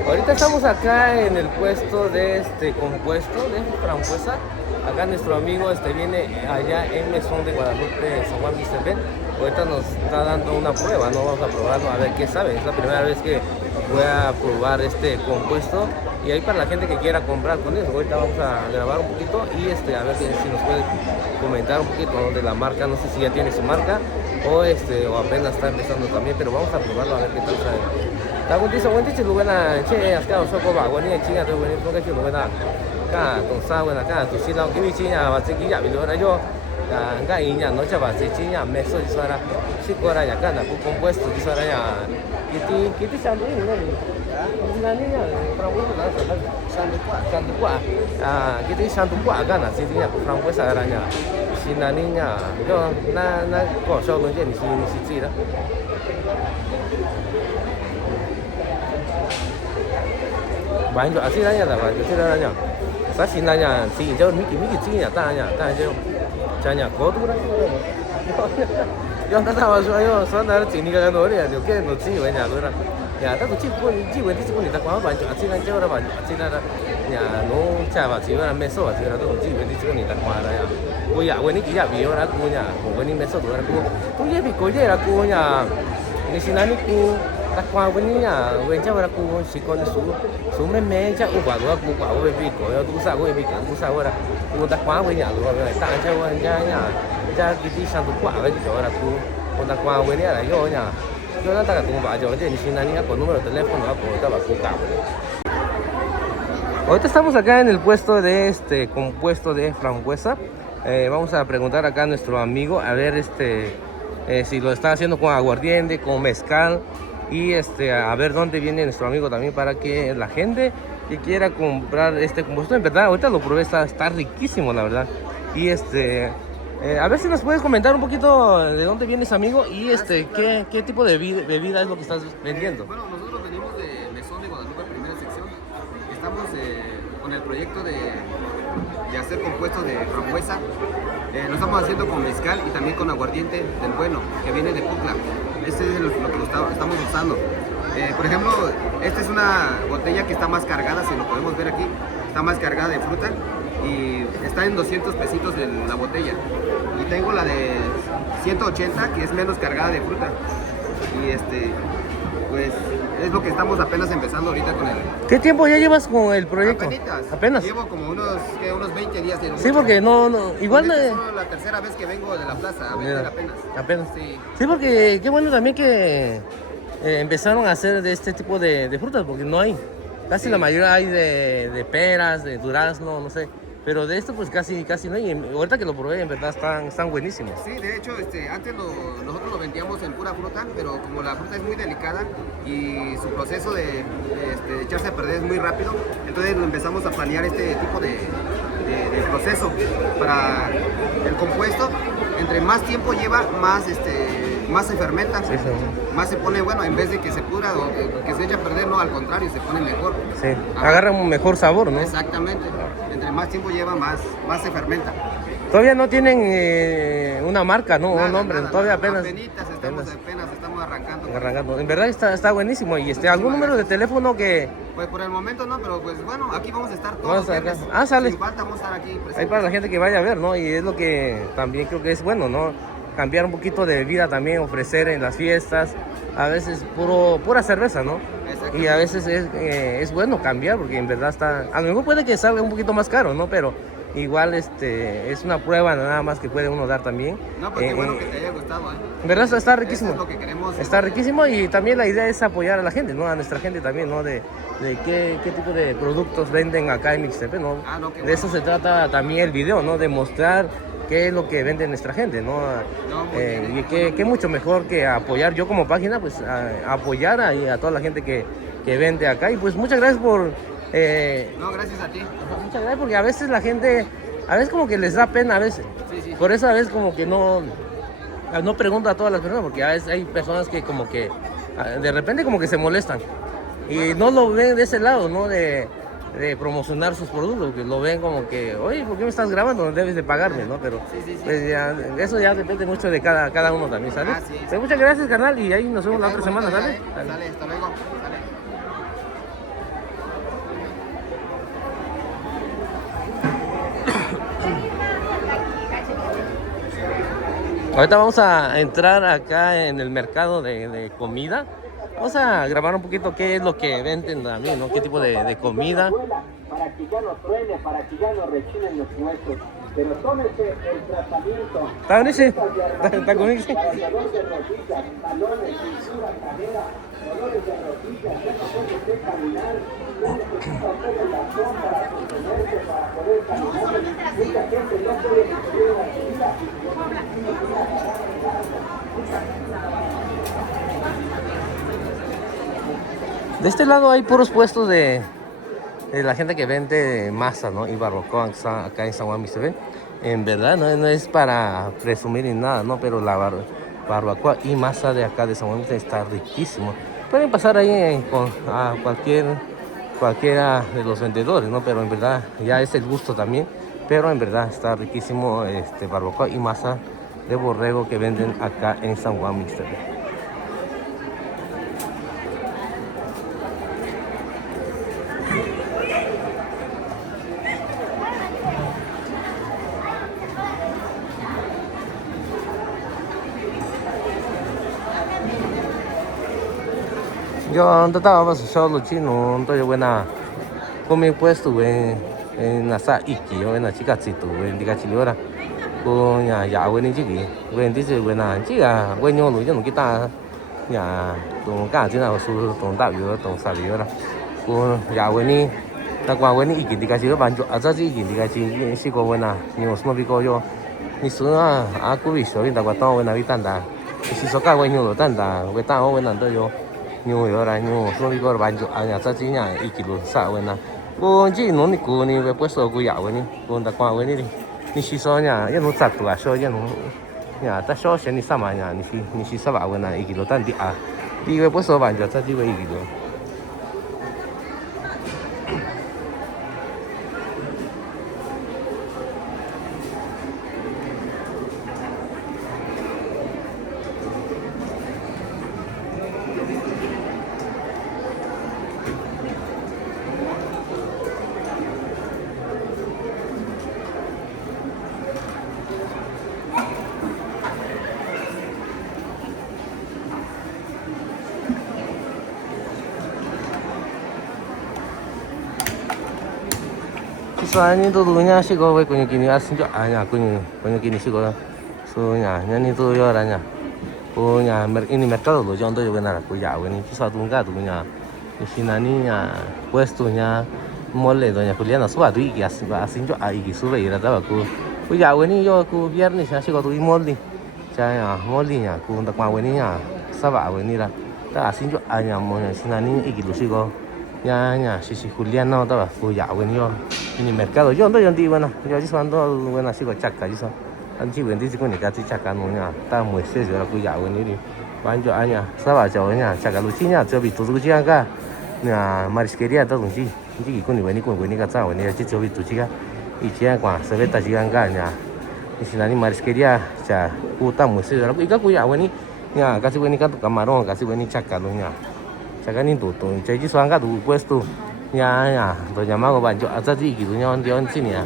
Ahorita estamos acá en el puesto de este compuesto de frambuesa. Acá nuestro amigo viene allá en Mesón de Guadalupe, San Juan Mr. Ben. Ahorita nos está dando una prueba, no vamos a probarlo a ver qué sabe. Es la primera vez que voy a probar este compuesto. Y ahí para la gente que quiera comprar con eso, ahorita vamos a grabar un poquito y a ver si nos puede comentar un poquito, ¿no?, de la marca. No sé si ya tiene su marca o apenas está empezando también, pero vamos a probarlo a ver qué tal sabe. Está buen dicho, lo buena, che, has quedado soco va, bueno, chinga, te bueno, no que lo buena. Acá, con sa buena, acá, tu si la que vi chinga, va a seguir ya, pero ahora yo, acá y ya no chava, se chinga, me soy sara, si fuera ya acá, compuesto, si fuera ya, que te sale, ¿no? La niña, frambuesa, santuqua, que te santuqua gana, si tiene frambuesa araña, si la niña, yo, na, cosa no tiene ni siquiera. Bạn cho xin nha, bạn cho xin nha. Sa xin nha, xin cho Mickey xin nha, ta cho. Cha nha, có đủ đấy. Yo ta tao yo, son da chỉ ni cái nó đấy, điều kiện nó chỉ với nhà tôi ra. Nhà ta cũng chỉ vấn thì ta quá bạn cho xin cho ra bạn xin ra. Nhà nó cha vào chỉ là meso à, chỉ là tôi chỉ vấn thì ta quá ra. Cô ya vấn thì ya bị ra cô nhà, vấn thì meso rồi cô. Tôi ye bị cô ye ra cô nhà. Ni xin anh cô. Ta qua vấn nhà, vấn cho ra cô chỉ còn số mẹ chắc cũng bảo cô bảo về việc của tôi sao về việc của sao ra. Cô ta quá với nhà rồi, ta cho nhà cha cái sang tu quả với chỗ là cô ta qua với này là do nhà. Yo no ta como vaya, oye, ni si nadie con número de teléfono, con tabaco. Ahorita estamos acá en el puesto de este compuesto de frambuesa. Vamos a preguntar acá a nuestro amigo a ver si lo está haciendo con aguardiente, con mezcal y a ver dónde viene nuestro amigo también para que la gente que quiera comprar este compuesto, en verdad, ahorita lo probé, está riquísimo, la verdad. Y a ver si nos puedes comentar un poquito de dónde vienes, amigo, y qué tipo de bebida es lo que estás vendiendo. Bueno, nosotros venimos de Mesón de Guadalupe, primera sección. Estamos con el proyecto de hacer compuestos de frambuesa. Lo estamos haciendo con mezcal y también con aguardiente del bueno, que viene de Pucla. Este es lo que estamos usando. Por ejemplo, esta es una botella que está más cargada, si lo podemos ver aquí, está más cargada de fruta y está en 200 pesitos de la botella. Y tengo la de 180 que es menos cargada de fruta. Y pues es lo que estamos apenas empezando ahorita con el... ¿Qué tiempo ya llevas con el proyecto? Apenas. Llevo como unos 20 días. Sí, porque no, igual es la tercera vez que vengo de la plaza a vender apenas. Sí, porque qué bueno también que empezaron a hacer de este tipo de frutas, porque no hay. Casi la mayoría hay de peras, de durazno, no sé. Pero de esto pues casi no hay. Ahorita que lo probé, en verdad están buenísimos. Sí, de hecho, antes nosotros lo vendíamos en pura fruta, pero como la fruta es muy delicada y su proceso de echarse a perder es muy rápido, entonces lo empezamos a planear este tipo de proceso para el compuesto. Entre más tiempo lleva, más se fermenta, sí. Más se pone, bueno, en vez de que se pudra o que se eche a perder, no, al contrario, se pone mejor. Sí, agarra un mejor sabor, ¿no? Exactamente. Entre más tiempo lleva, más se fermenta. Todavía no tienen una marca, ¿no? Un nombre, todavía apenas estamos arrancando. En verdad está buenísimo. ¿Y algún número de teléfono que...? Pues por el momento no, pero pues bueno, aquí vamos a estar todos. Sale. Sin falta vamos a estar aquí presentes. Ahí para la gente que vaya a ver, ¿no? Y es lo que también creo que es bueno, ¿no? Cambiar un poquito de bebida también, ofrecer en las fiestas, a veces pura cerveza, ¿no? Y a veces es bueno cambiar, porque en verdad a lo mejor puede que salga un poquito más caro, ¿no? Pero igual es una prueba nada más que puede uno dar también. No, pues qué bueno que te haya gustado, En verdad está riquísimo. Eso es lo que queremos. Está riquísimo, y también la idea es apoyar a la gente, ¿no? A nuestra gente también, ¿no? De qué tipo de productos venden acá en Mixtepec, ¿no? De eso se trata también el video, ¿no? De mostrar qué es lo que vende nuestra gente, ¿no? Y qué mucho mejor que apoyar, yo como página, pues apoyar a toda la gente que vende acá. Y pues muchas gracias por... No, gracias a ti. Muchas gracias, porque a veces la gente, como que les da pena a veces. Sí. Por eso a veces como que no pregunto a todas las personas, porque a veces hay personas que como que de repente como que se molestan y no lo ven de ese lado, ¿no? De promocionar sus productos, que lo ven como que, oye, ¿por qué me estás grabando? No debes de pagarme, ¿no? Pero pues eso ya depende mucho de cada uno también, ¿sale? Sí. Pues muchas gracias, carnal, y ahí nos vemos la otra semana, ¿sale? Dale, hasta luego. Dale. Ahorita vamos a entrar acá en el mercado de comida Vamos a grabar un poquito qué es lo que venden también, ¿no? Qué tipo de comida. Para que ya no truene, para que ya no rechinen los huesos. Pero tómese el tratamiento. ¿Está con ese? ¿Está con ese? Para dolor de rodillas, talones, cintura, cadera, dolores de rodillas, ya no puede usted caminar, no necesita usted el bastón para sostenerse, para poder caminar. Mucha gente no puede ni salir de la actividad. De este lado hay puros puestos de la gente que vende masa, ¿no? Y barbacoa acá en San Juan, ¿se ven? En verdad no es para presumir ni nada, ¿no? Pero la barbacoa y masa de acá de San Juan está riquísimo. Pueden pasar ahí a cualquiera de los vendedores, ¿no? Pero en verdad ya es el gusto también. Pero en verdad está riquísimo barbacoa y masa de borrego que venden acá en San Juan, ¿se ven? Yo estaba pasando los chinos, entonces buena comí puesto en la sa iki, en la chica chito, en diga chilora, con ya buena chiqui, dice buena chica, bueno no yo no quita ya don casi nada su don David don Saliora, con ya buena la cual buena iki diga chilo banjo, asa si iki diga chilo si con buena ni os no pico yo, ni su aku visto, vinta cuatro buena vitanda, si soca bueno lo tanda, veta buena yo. Nhiều rồi là nhiều số đi qua bán chỗ nhà sa chi nhà ít kilo sa vậy nè cô chỉ nó đi cô đi về số cô dạo vậy nè cô đã qua vậy đi đi xí số nhà yên nó chặt tuổi số yên nó nhà ta số xem đi sa mà nhà đi xí sa bảo vậy nè ít kilo tan đi đi về số bán chỗ sa chi về ít kilo. Soalnya itu dulunya sih kalau punya gini asing juga hanya punya gini sih kalau soalnya ini tuh ya orangnya punya ini mereka loh contoh juga nara punya ini satu enggak dulunya di sini nih ya puestonya mole donya kuliah suatu iki asing juga iki sube ira tahu aku punya ini yo aku viernes sih kalau tuh mole saya mole nya aku untuk mau ini ya sabah ini lah tak asing juga hanya mau sini nih iki lu sih kok ya si Julián no tahu punya ini yo ini mercado yo ando yo di buena yo di ando buena sih kok cakka di so anji wendi sih kok nih kasih cakka nunya ta mau sih yo aku ya ini banjo anya sabah jauhnya cakka lucinya coba itu lucinya kan nah marisquería tuh luci jadi kok nih kata ini aja coba itu sih kan ikhya kwa sebeta sih kan ya di sini marisquería cak kuta mau sih yo aku ikaku ya ini ya kasih ini kan camarón kasih ini cakka nunya cakka ini tuh jadi soalnya tuh puesto ya doña Mago banjo aza di gitu nya on sini ya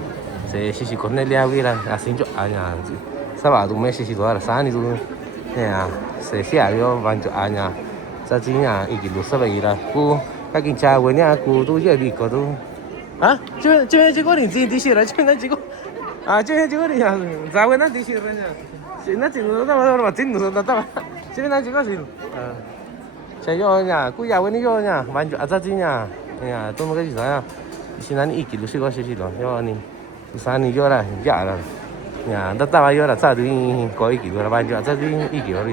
si Cornelia Vira así yo aña sábado mes si doar sani tu ya si ayo banjo aña sajinya ikilu sabaira ku kakin cha wenya ku tu ye bi ko tu ah这个你自己是了这那这个这个你呀咋会那的是人家那这个那真的那那这那这个是saya yo nya ku ya weni yo nya banjo aza jinya ya tuh mereka juga ya di sini iki lu sih kok sih loh yo nih sana yo lah ya lah ya datang yo lah satu ini kau iki lu lah banjo satu iki ori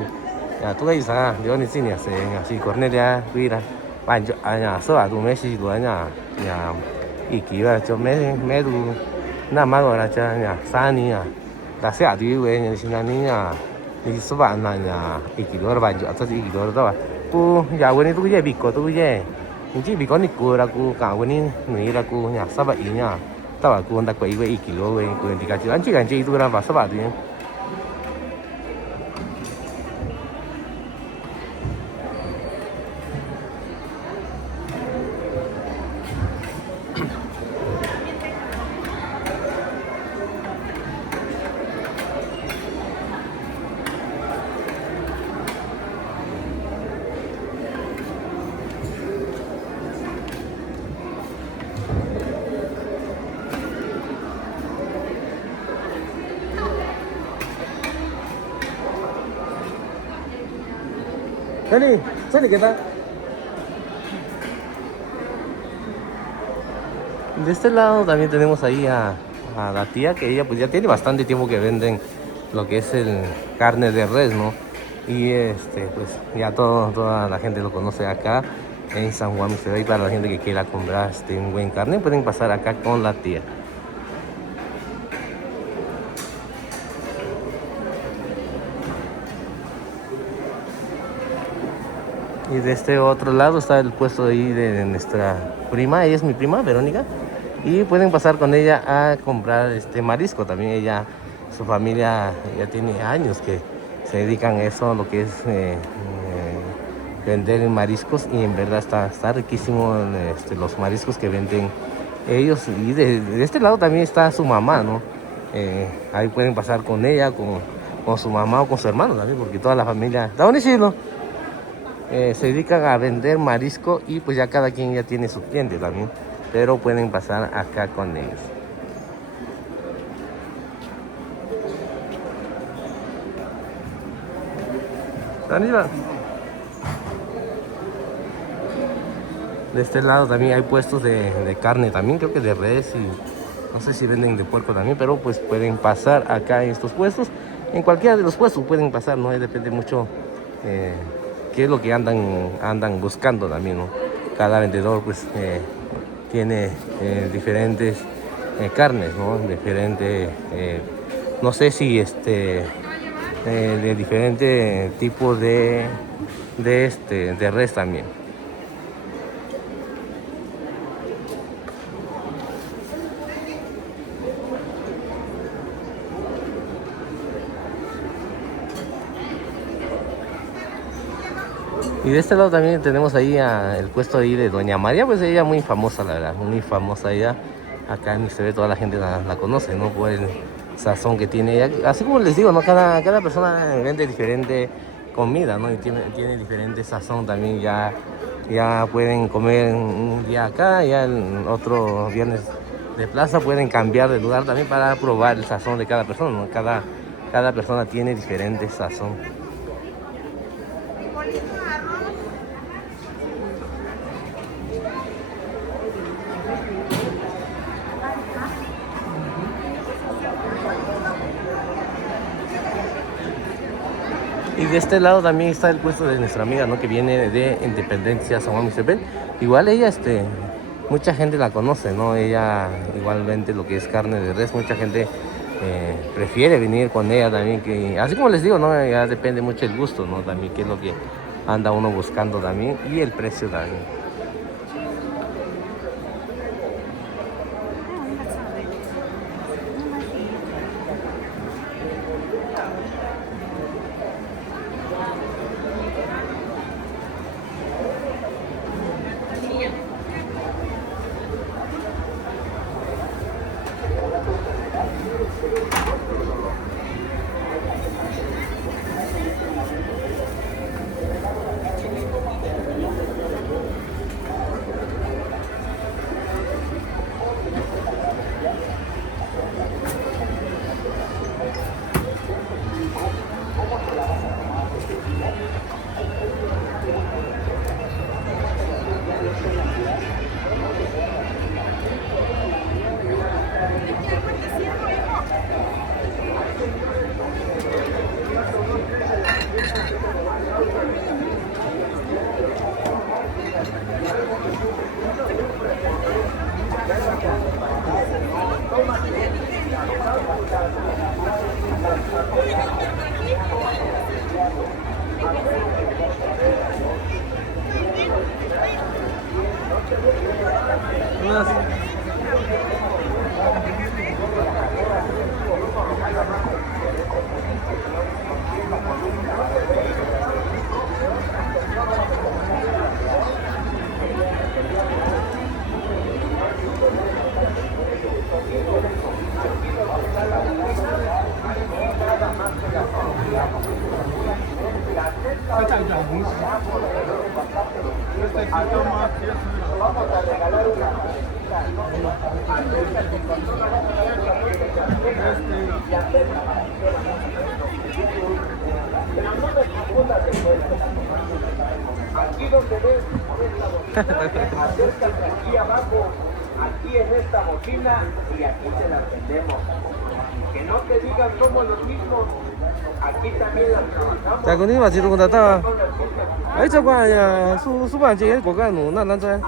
ya tuh kayak sana yo nih sini ya si Cornelia Vira banjo ya satu Messi duanya ya iki lah cuma medu nama orang aja ya sana ya dasih ada juga yang di sini ya di sebelah ya iki lu lah banjo satu iki lu lah tuh ya weni tuh ya biko tuh ya chỉ bị có nít cua là cua cả cái này người là cua nhà sao vậy nhá tao bảo cua đặt quậy vậy kilo vậy cua thì cả chứ anh chỉ cần chỉ tôi làm vào sao vậy thì Sally, ¿qué tal? De este lado también tenemos ahí a la tía, que ella pues ya tiene bastante tiempo que venden lo que es el carne de res, ¿no? Y pues ya toda la gente lo conoce acá en San Juan Mixtepec. Y para la gente que quiera comprar un buen carne, pueden pasar acá con la tía. Y de este otro lado está el puesto ahí de nuestra prima. Ella es mi prima, Verónica. Y pueden pasar con ella a comprar marisco. También ella, su familia ya tiene años que se dedican a eso, lo que es vender mariscos. Y en verdad está riquísimo los mariscos que venden ellos. Y de este lado también está su mamá, ¿no? Ahí pueden pasar con ella, con su mamá o con su hermano también, porque toda la familia... ¿Está bonito? Se dedican a vender marisco y pues ya cada quien ya tiene su cliente también, pero pueden pasar acá con ellos. De este lado también hay puestos de carne también, creo que de res, y no sé si venden de puerco también, pero pues pueden pasar acá en estos puestos. En cualquiera de los puestos pueden pasar, ¿no? Depende mucho qué es lo que andan buscando también, ¿no? Cada vendedor pues tiene diferentes carnes, ¿no? Diferentes, no sé si de diferentes tipos de res también. Y de este lado también tenemos ahí el puesto ahí de Doña María, pues ella muy famosa, la verdad, muy famosa ella. Acá en Mixtepec toda la gente la conoce, ¿no? Por el sazón que tiene ella. Así como les digo, ¿no? Cada persona vende diferente comida, ¿no? Y tiene diferente sazón también. Ya pueden comer un día acá, ya el otro viernes de plaza pueden cambiar de lugar también para probar el sazón de cada persona, ¿no? Cada persona tiene diferente sazón. Y de este lado también está el puesto de nuestra amiga, ¿no? Que viene de Independencia, San Juan Mixtepec. Igual ella, mucha gente la conoce, ¿no? Ella igualmente lo que es carne de res, mucha gente prefiere venir con ella también. Así como les digo, ¿no? Ya depende mucho el gusto, ¿no? También qué es lo que anda uno buscando también, y el precio también. Vamos a regalar una y hacer Pero no me confundas de cuenta. Aquí donde ves esta bocina, acércate aquí abajo, aquí en esta bocina y aquí te las vendemos. Que no te digan somos los mismos, aquí también las trabajamos. 자, 그니 마치도 건다 다. 아이 저거 야, 수반 제일 고가 누나 난자.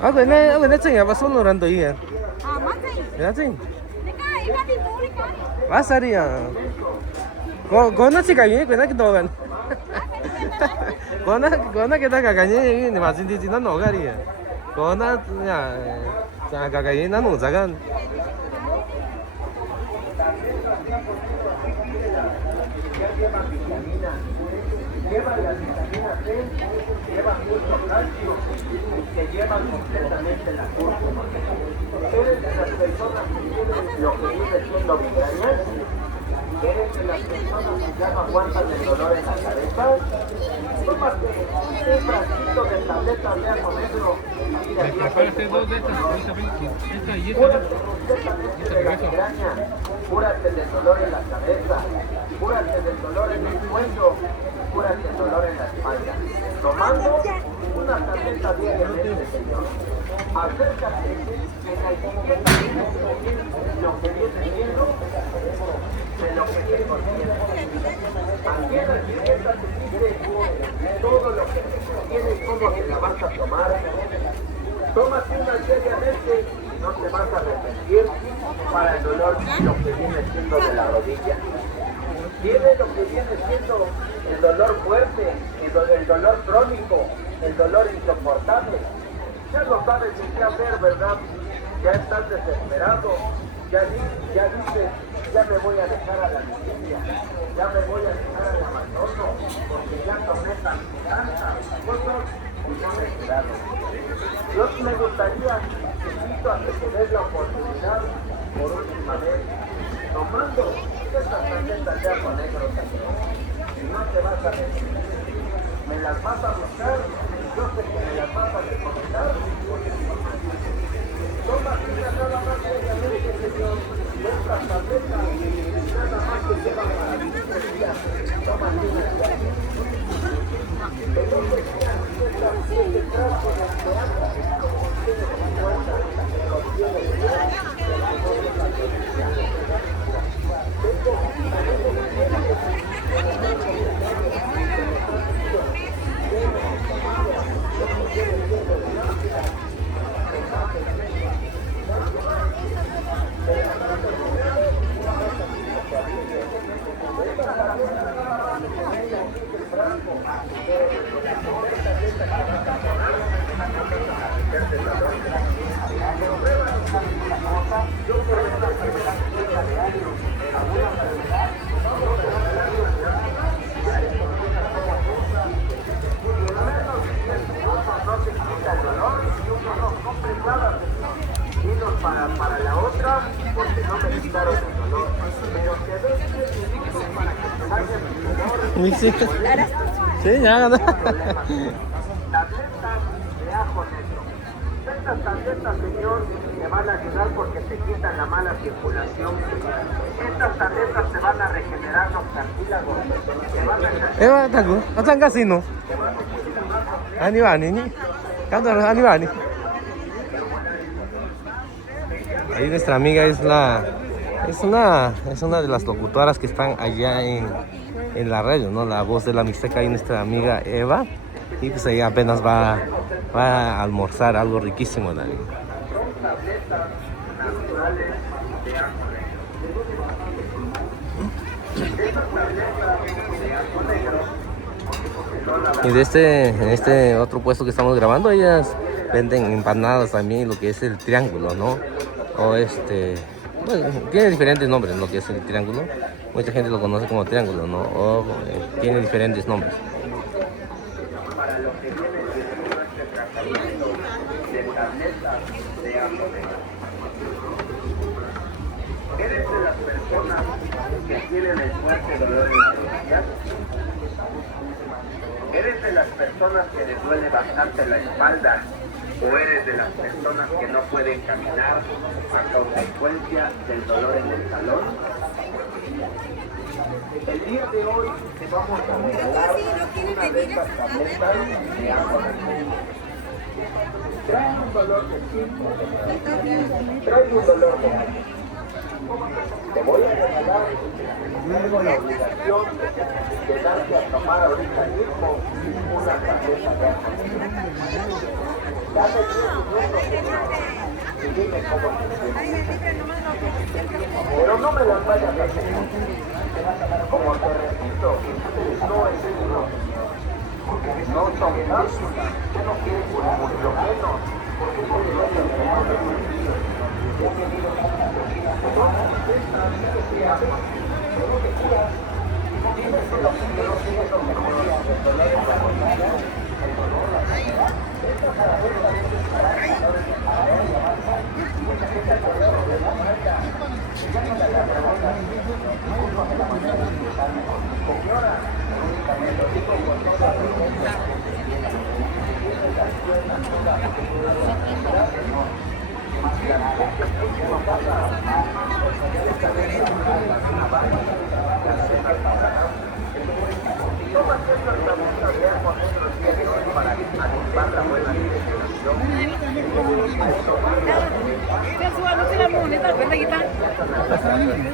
아, 그네 챙겨 봐 손으로 한다 이게. 아, 맞아요. 야, 챙. 내가 이만히 놓으니까. Masariya. Gona chica bien, cuenta que tocan. Gona que está cagañe, ni más indígena no garía. Gona ya cagañe no sacan. Lleva la vitamina C, lleva mucho calcio y que lleva completamente la cúrcuma. Eres de las personas que tienen lo que viene siendo migrañas. Eres de las personas que ya no aguantan el dolor en la cabeza. Tómate un frasquito de tabletas de ajo negro. Prepárate dos de estas, esta y esta. Cúrate completamente de la migraña. Cúrate del dolor en la cabeza. Cúrate del dolor en el cuello. Cúrate el dolor en la espalda. Tomando una tableta diariamente, señor. Acércate en la etiqueta lo que viene siendo de lo que te contiene. Aquí en la etiqueta te dice todo lo que te contiene y cómo te la vas a tomar. Tómate una diariamente y no te vas a arrepentir para el dolor lo que viene siendo de la rodilla. Tiene lo que viene siendo el dolor fuerte, el dolor crónico, el dolor insoportable. Ya no sabes ni qué hacer, ¿verdad? Ya estás desesperado, ya dices, ya me voy a dejar a la vigilia, ya me voy a dejar al abandono, porque ya tomé tantas cosas y no me he quedado. Yo me gustaría, te invito a que te des la oportunidad por última vez, tomando estas tabletas de ajo negro también. Y no te vas a arrepentir. Me las vas a buscar, yo sé que me las vas a recomendar. Toma una nada más seriamente, señor. Estas tabletas nada más que llevan para 15 días. Toma una ya. El hombre que hace este trazo de esperanza, como tiene su fuerza, contiene el bien, el amor de la felicidad. Para la otra, porque no me quitaron el dolor, pero te doy 3 minutos para que te salga el dolor. Sí, ya ganó. Tabletas de ajo negro. Estas tabletas, señor, te van a ayudar porque te quitan la mala circulación. Estas tabletas te van a regenerar los cartílagos. Te van a Eva, tago, asan casino. Ani bani, ¿cuánto ani bani? Ahí nuestra amiga es una de las locutoras que están allá en la radio, ¿no? La voz de la Mixteca y nuestra amiga Eva. Y pues ella apenas va a almorzar algo riquísimo también. Y en este otro puesto que estamos grabando, ellas venden empanadas también, lo que es el triángulo, ¿no? O bueno, tiene diferentes nombres lo que es el triángulo. Mucha gente lo conoce como triángulo, ¿no? O tiene diferentes nombres. para lo que viene siendo este tratamiento de tabletas de ajo negro. ¿Eres de las personas que tienen el fuerte dolor en las rodillas? ¿Eres de las personas que les duele bastante la espalda o eres de las personas que no pueden caminar a consecuencia del dolor en el talón. El día de hoy te vamos a regalar una de estas tabletas de agua. Trae un dolor de tiempo, trae un dolor de año. Te voy a regalar, tengo la obligación de darte a tomar ahorita mismo una tableta de agua. Dame 10 minutos y dime cómo te sientes. Pero no me las vayas a hacer. Como te repito, no es uno. No son cápsulas. Yo no quiero curar mucho menos. Porque por lo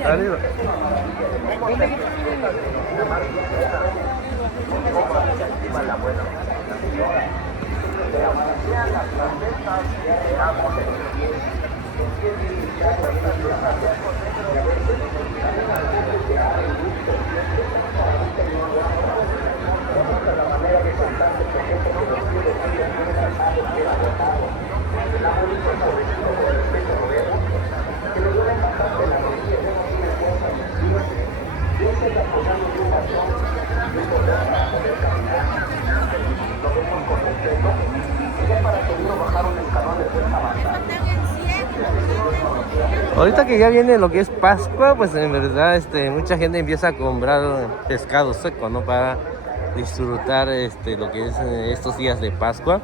Arriba. Ahorita que ya viene lo que es Pascua, pues en verdad mucha gente empieza a comprar pescado seco, ¿no? Para disfrutar lo que es estos días de Pascua.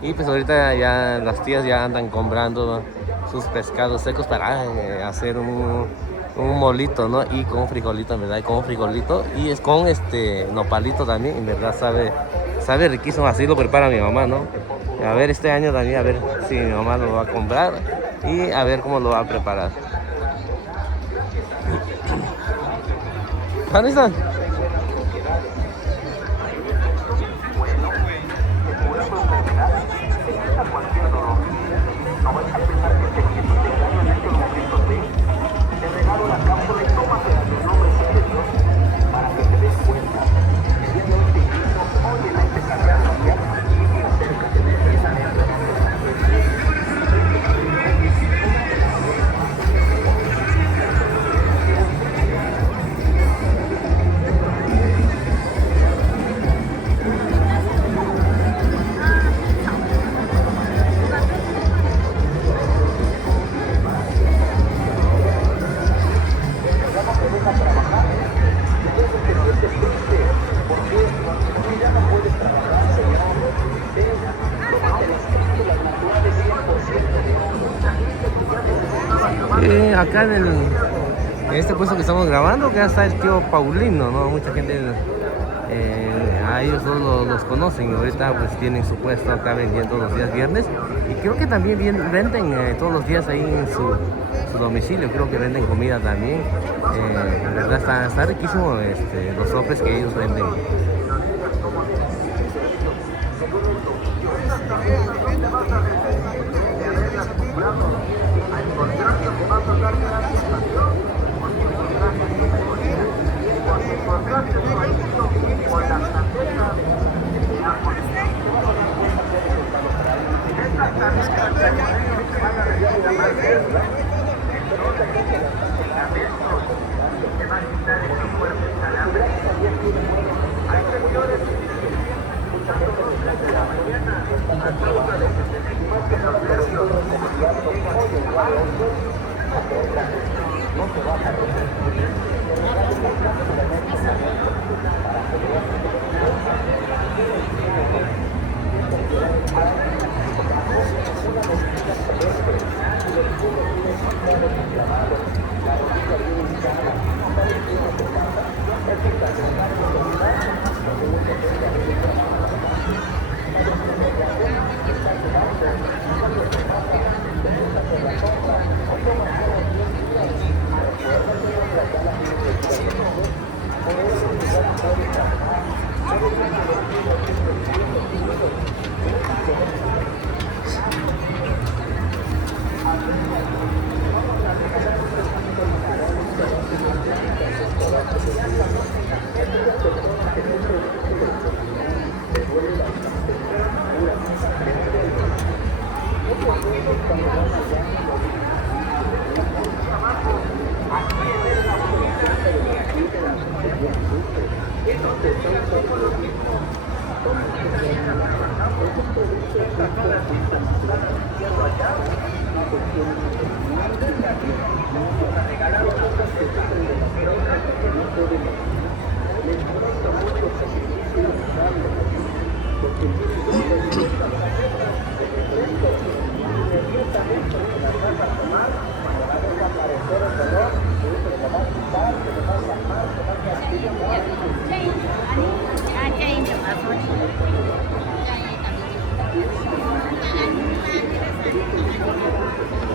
Y pues ahorita ya las tías ya andan comprando sus pescados secos para hacer un molito, ¿no? Y con frijolito, en verdad, y con frijolito. Y es con nopalito también, en verdad sabe riquísimo, así lo prepara mi mamá, ¿no? A ver, este año también, a ver si mi mamá lo va a comprar y a ver cómo lo va a preparar. ¿Dónde están? Acá en este puesto que estamos grabando, que ya está el tío Paulino, ¿no? Mucha gente a ellos no los conocen y ahorita pues tienen su puesto acá vendiendo los días viernes y creo que también venden todos los días ahí en su domicilio, creo que venden comida también. En verdad está riquísimo los sopes que ellos venden.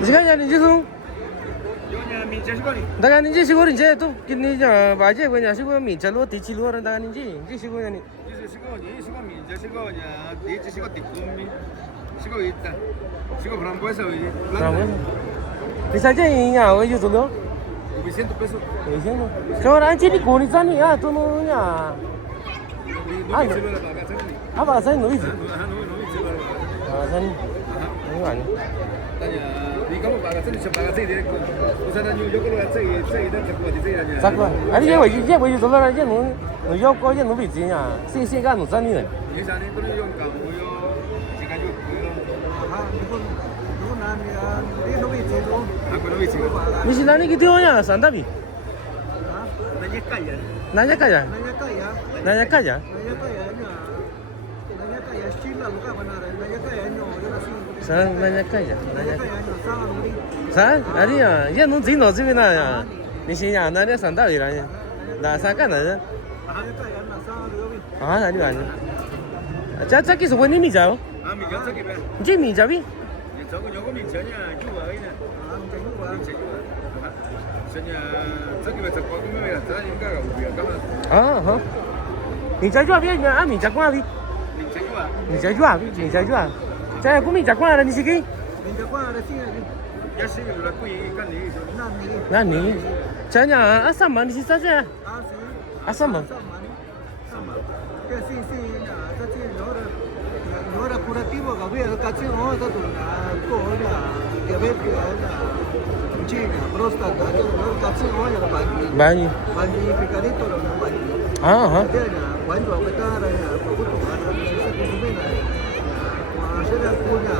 시간이 아니지 송. 다가 ninji 시골 이제 또 기니자 바제 그냥 시골 민자로 뒤치로는 다가 ninji 이제 시골 아니. 시골 민자 시골이야. 뒤치 시골 뒤꿈미. 시골 있다. 시골 브람보에서 이제. 브람보. 비싸지냐 왜 이러죠? 900 pesos. Diciendo. Ahora antes ni con esa ni ya, tú no ya. Ah, apa saya no hice. Ah, saya. No ani. Sakwa. Ani je voy a solar ayer no yo coño no vi ya. Sí sí ga no san ni. Ni si nani gitu ya, sandabi. Nanya kaya. Nanya kaya. San nanya kaya. San, ari ya, ya no tin no zibi na ya. Ni si ya nanya sandabi ra ya. Na sa ka na. Ah, ari ani. Cha cha ki so ni mi jao. Ah, mi jao ki ba. Ji mi jabi. 저거 요거 민전이야 주와이네 저냐 저기 왜 저거 꾸미면 자니까 우리가 가면 À hả? Mình chơi chua biết à mình chặt qua đi. Mình chơi chua. Chơi cũng mình chặt qua là đi xí. 야식을 갖고 이간이 나니. 자냐 아싸만 đi xí sao? 아싸만. Ahora curativo que había educación otra cola diabetes china próstata educación otra 많이. 많이 picadito lo 많이 아, cuando aumentar producto hacer alguna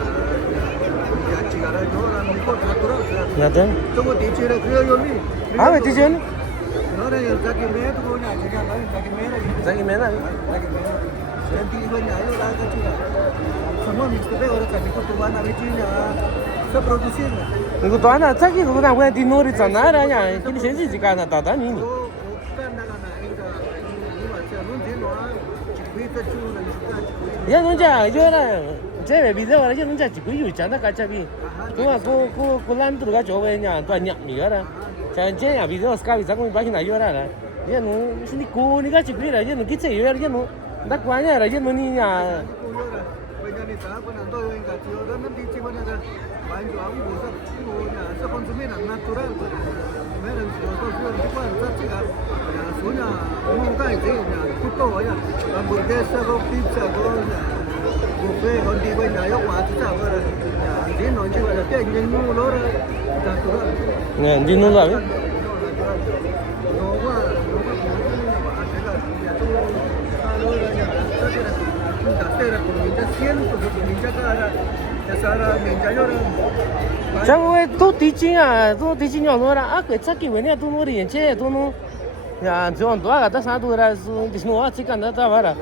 ya llegará no la mejor natural 나도. como dice era creo yo ni 아, 왜 뒤져? ahora el taquimeto con la chica la taquimeto 자기 맨날. Nanti banyak ayo lah kecil. Semua mesti ada orang kasih kutuban ada Cina. Seproduksi. 이거 또 하나 자기 그거 나 왜 뒤놀이 있잖아. 아니야. 근데 sensi지가 하나 다다니. Oh, kan dah kan ada. Ini macam nanti lo cerita cuma. 야, 너자 이거라. 제 비디오라 이제 너자 찍고 있잖아. 같이. 그거 그 란드가 좋아했냐. 또 냠미가라. 자, 이제 비디오 스카이 작업이 많이 나요라. 얘 너, 신이 고니가 찍고 이래. 얘 너 기체 이래. 얘 너. Đã quá nhà là chứ nó đi nhà. Bây giờ thì ta vẫn đang tôi cả chiều đó nó đi chỉ vẫn là bán cho ông bố sắp bố nhà sắp con số mấy là natural mấy lần chiều tôi chưa đi qua rất chỉ là số nhà mua cái gì nhà cút to vậy là bữa kia sắp có pizza có nhà buffet còn đi bên nhà yếu quá thì sao vậy nhà chỉ nói chứ là cái nhân nhu đó natural. Nghe đi nó rồi. Nó quá Chẳng 왜 또 뒤지냐 또 뒤지냐 너라 아 그 찾기 왜냐 또 놀이 연체 또는 야 저런 또 아가 다 사도라서 디스노아 치간 나타 봐라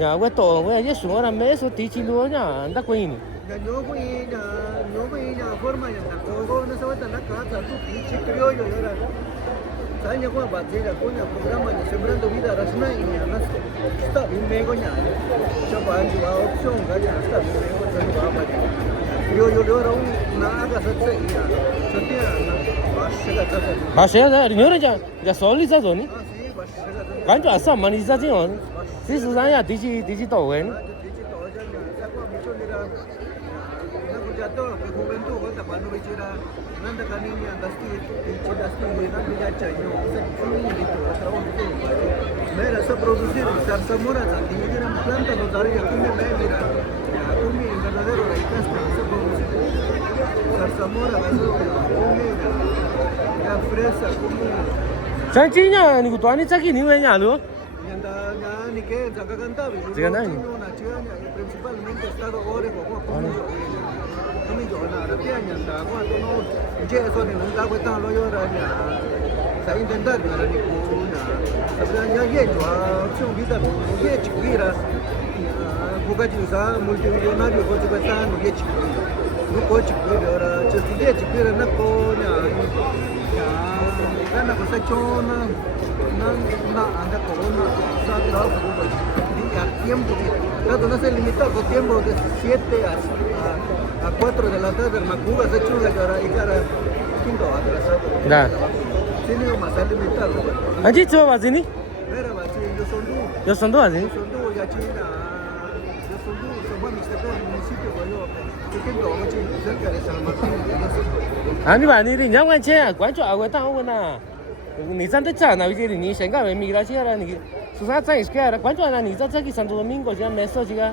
야왜또왜 예수 뭐라 매서 뒤지로냐 안다 거이니 no forma ya tampoco no se va a tener casa tu pinche criollo era saya ko batera ko nya programa de sembrando vida rasna y anas está bien mego nya coba juga option ga nya está bien mego sanu baba criollo lo era una aga satse ya setia na basega satse basega riñoreja ya solisa zoni sí basega 간주 아싸 많이 사지요 시스상야 뒤지 또 왜? jatuh ke juventud kata panu bicara nanda kaninya dasti nanti ya chayo ini gitu atau itu mera se producir sarsamura tanti mira planta lo dari ya kumbe mera ya kumbe invernadero la ikasta se producir sarsamura eso kumbe ya fresa kumbe 장지냐 이거 또 아니 자기 니 왜냐 너? yanda ni ke jaga kanta bi Jaga nani? chigaña principalmente estado ore como como yo la tiaña da kwa to no je so ni nda kwa ta lo yo ra nya sa intentar ra ni ku na sa ya ye jo chu bi da ye chi ra buga ji sa multimillonario ko ba ta no ye chi no ko chi ra che ye chi ra na ko nya ya na ko sa chona na anda ko na sa tra ko ya tiempo claro no se limita con tiempo de 7 a 4 de la tarde el Macuba se chula y cara quinto atrasado Dạ. sini más limitado Aji cho vào gì ní? era va si Yo yo son son dos así. ya china yo son se va mi sector municipio yo quinto va china cerca de San Martín 아니 아니 니 양관 체 관조 아고 땅오구나. 니 산데 차나 이제 니 생각 왜 미gra시라 니 수사 장 있게 관조 하나 니 저기 산도 도밍고 지금 메시지가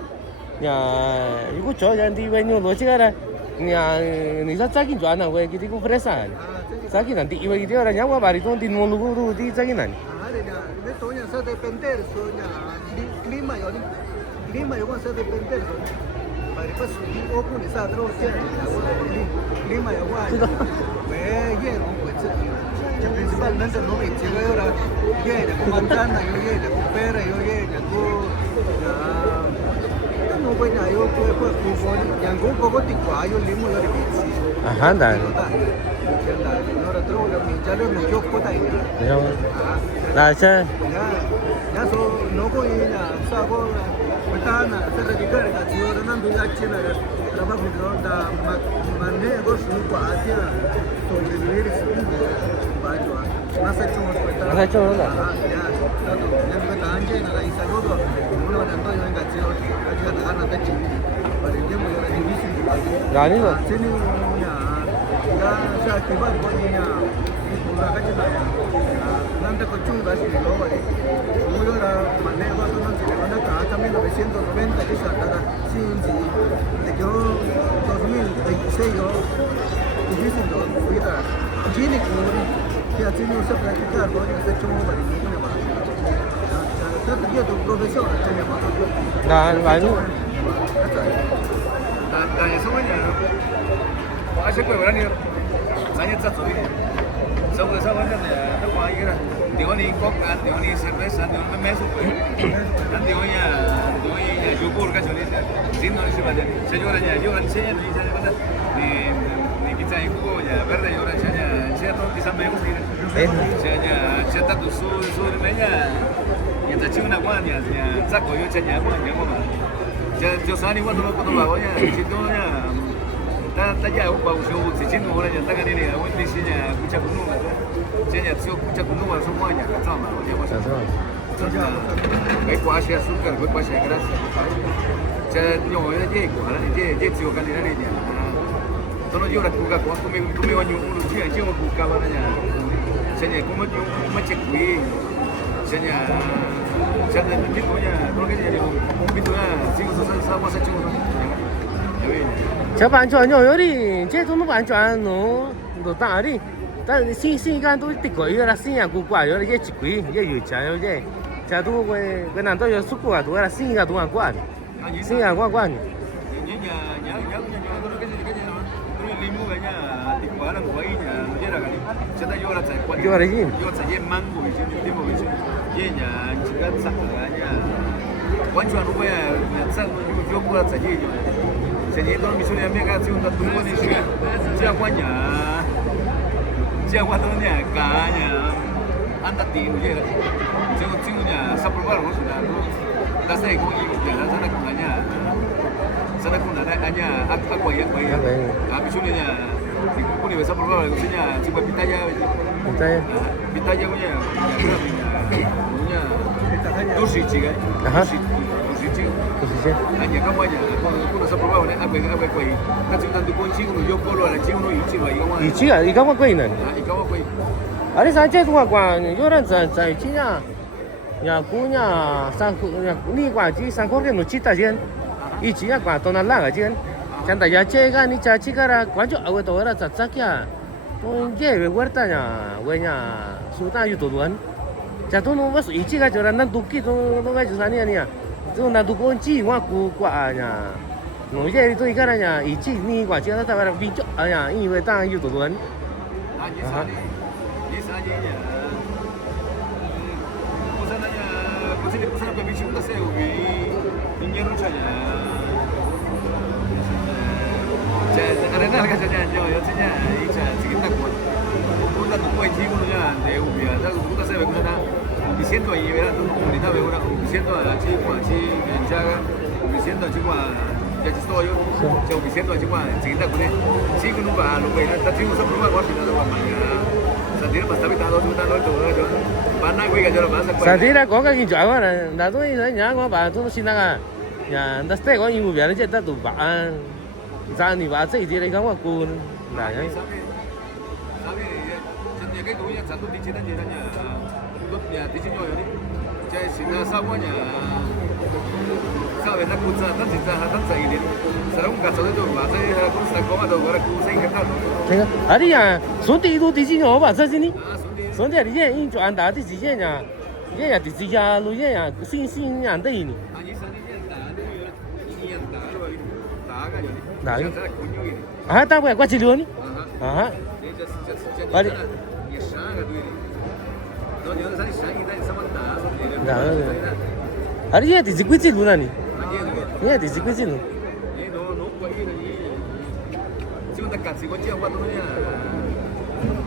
야 이거 저 잔디 왜뇨 로지가라 니 저기 줄 아나 왜 기디고 프레사 자기 난디 이거 이디어라 양과 말이 돈디 노루고 디 자기 난 de toña se depender soña clima yo va a depender para pues o con esa droga clima yo va ve ye no pues yo principalmente no me chivo ahora ye de montana yo ye de pera yo ye de go no voy a yo pues fútbol yang go poco tigua yo limo lo de bici ajá anda ahora droga mi ya lo yo puta 나 저 ya so no voy a saber Betana, se dedica a la ciudad de la China, trabajo de manejo su patria, sobrevivir sin bajo. Más hecho Más hecho nada. Ya me está anjena la saludo, uno de Antonio en Gachino, ya la gana de Chile. Para el tiempo de la división. 아니고. Chile ya se activa con ella. Una Gachina. Nanda Cochunga, si lo vale. Muy hora manejo hasta 1990 que sacara Shinji de que 2026 yo diciendo mira Chile que ha tenido esa práctica lo que se hecho para ninguna más ya tenía tu profesión tenía más 나 많이 나 예성원이야. 아실 거예요, 그러니 많이 짰어요. 서울에서 왔는데 또 와이가 디오니 코카, 디오니 cerveza, 디오니 메소 pues. 디오니야, 디오니야 yogur 가져오는데 진노는 시바데. 세조라냐, 요한 체 ni sabe cuánta ni quizá hay jugo ya verde y orange ya, che todo quizá me gusta. Ya, che está tu sur media. Y está chido una guania, ya saco yo che ya guania como. Ya yo sani cuando no puedo bajo ya, si no ya ta ya un bajo show, si chino ahora ya está ganando ya, un diseño escucha con uno. Ya tío escucha con uno son guania, cachama, ya pues. Hay cuache azúcar, hay cuache grasa. Ya yo ya llego, ahora ya tío ganando ya. Todo yo la cuca con come baño uno día yo cuca para ya. Ya como yo me chequeé. Ya de tipo ya, creo que ya digo, pintura, sigo esa cosa chico. 저 반주는요 요리 제 돈도 반주 안 노. 너 다리. 但시간都得过，有啦新古怪，有啦也几贵，也有钱有些。家都我难道要出国啊？多啦新都很贵，新贵。Yo ahora sí. Yo saqué mango y siempre tiempo que yo ya chica sacanya. Cuando no voy a lanzar yo puedo salir yo. Se lleva mi sueño me hace un tatu con eso. Ya guaña. Ya cuando ne caña. Anda tío ya. Yo tío ya se probar no será. La sé con y la sana con aña. Sana con aña agua ya. A mi sueño ya Kung di sa probar ko niya, si Pitaya. Pitaya punya. Punya. Dosi chiga. Dosi chiga. Hanya kamu aja. Aku sa probar ni apa ko. Kasi tanto kunci uno yo polo ala chi uno ichi ba ikaw. Ichi ah, ikaw ko ina. Ikaw ko. Ari sa che tuwa kwa, yo ran sa chi ya. Ya kunya san ya ni kwa chi san ko ke no chita jen. Ichi ya kwa to na la ga jen. Chẳng tại chơi cái này chơi cái là quan trọng ở đó là chặt chặt kia, tôi chơi về quán ta nhà số ta yêu tổ đoàn, chả tôi nó vẫn ý chí cái chỗ là năng tụ kỹ tôi cái chỗ này à, 또 나도 본지 와 구과냐. 이제 또 이거냐 이지 니 과지가 다 봐라 비죠 아야 이왜 땅 이도 돈. 아, 예산이 예산이냐. 부산이냐. 부산 그 미치 온다 세요. 인연을 찾아. 자, karena katanya yo tanya icha chiquita con una tu puede chico ya de ubia da tu se ve una diciendo ahí verá tu comunidad ve una diciendo a chico a chi enchaga diciendo a chico ya estoy yo diciendo a chico chiquita con chico no va lo que está chico solo va a final de mañana Sandira basta bitado tu dando todo yo van a que yo lo vas a Sandira có cái gì chọn mà 나도 이제 nhà bà tôi 지나가 야 나 스테 có nhiều việc nó chết tu bà ra thì bà sẽ đi đây không có cùn là nhá cái túi nhà sản xuất đi trên đó gì đó nhà lúc nhà đi trên nhau đi chơi xin ra sao quá nhà sao vậy ta cũng ra tất cả tất cả gì đi sao không cả số đấy rồi bà sẽ cũng sẽ có mà đâu gọi là cũng sẽ cái thằng thế à đi à số tiền都đi trên nhau bà sao gì số tiền đi yên cho anh đã đi gì nhá ये या दिसी या लो ये या sin anh đây nè đấy à tao phải qua chỉ luôn à đi à đi thì dịch quyết luôn này ये thì dịch quyết luôn 지금 딱 같이 거 지하고 왔더니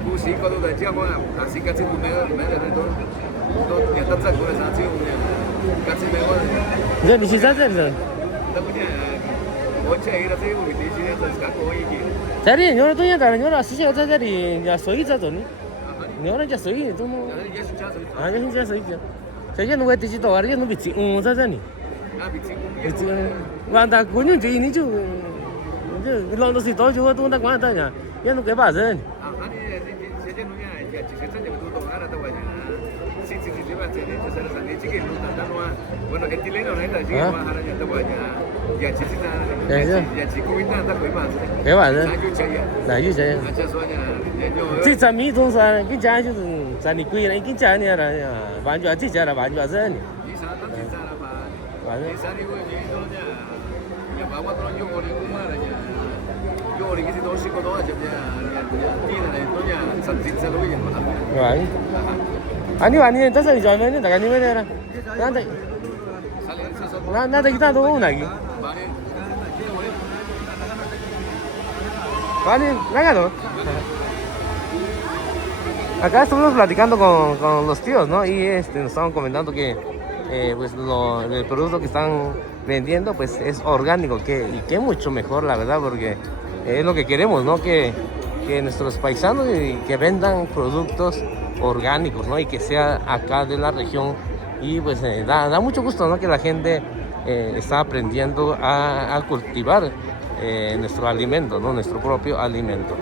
구시 거도 다 지하고 같이 매매를 또 nhà tất cả của xã chiêu các chị mấy con giờ đi ra rồi tất cả mỗi chơi là thấy một tí chỉ là các cô ấy kì 자리 nhớ tôi nhớ là nhớ là 시시가 자리 nhà sấy ra rồi nhớ là sấy thì tôi à nhớ 진짜 sấy 저 이제 누가 되지 또 알아요 누가 지 자자니 bị hoàn toàn của những gì ní chứ lo nó gì tối chứ tôi đã quan tâm nhỉ nhưng nó cái bà dân bueno, el chileno no está chico más ahora ya está buena ya chiquita ya chico vita está muy más cái bà dân là như vậy acha soña chỉ trả mỹ thông sao cái giá chứ trả ni quý này cái giá này là bán cho chỉ giá là bán cho dân đi sa tất cả là bán đi sa đi với gì đó nha nhà bảo qua tôi vô đi cũng mà là nhà vô đi cái gì đó xí có đó là chụp nhà đi này tôi nhà sẵn xịn sa lối gì mà rồi 아니 따서 저면은 나가 님에 되라 나한테 나한테 기타 도 나기 아니 나가도 acá estuvimos platicando con los tíos, ¿no? Y nos estaban comentando que pues el producto que están vendiendo pues es orgánico y que mucho mejor la verdad porque es lo que queremos, ¿no? Que nuestros paisanos que vendan productos orgánicos, ¿no? Y que sea acá de la región y pues da mucho gusto, ¿no? Que la gente está aprendiendo a cultivar nuestro alimento, ¿no? Nuestro propio alimento.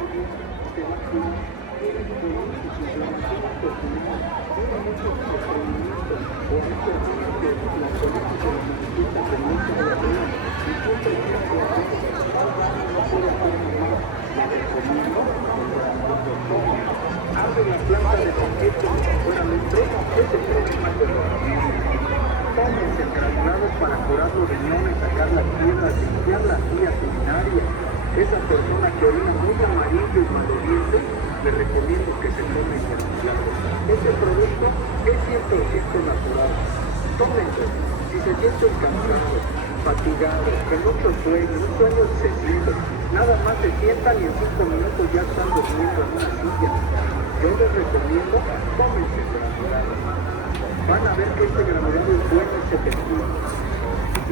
La planta de concreto seguramente es el problema de los riñones. Tómense granulados para curar los riñones, sacar las piedras, limpiar las vías urinarias. Esa persona que orina muy amarillo y maloliente, le recomiendo que se tome granulados. Este producto es 100% natural. Tómense. Si se sienten cansados, fatigados, con mucho sueño, un sueño excesivo, nada más se sientan y en 5 minutos ya están durmiendo en una silla. Yo les recomiendo, tómense granulado. Van a ver que este granulado es bueno y efectivo.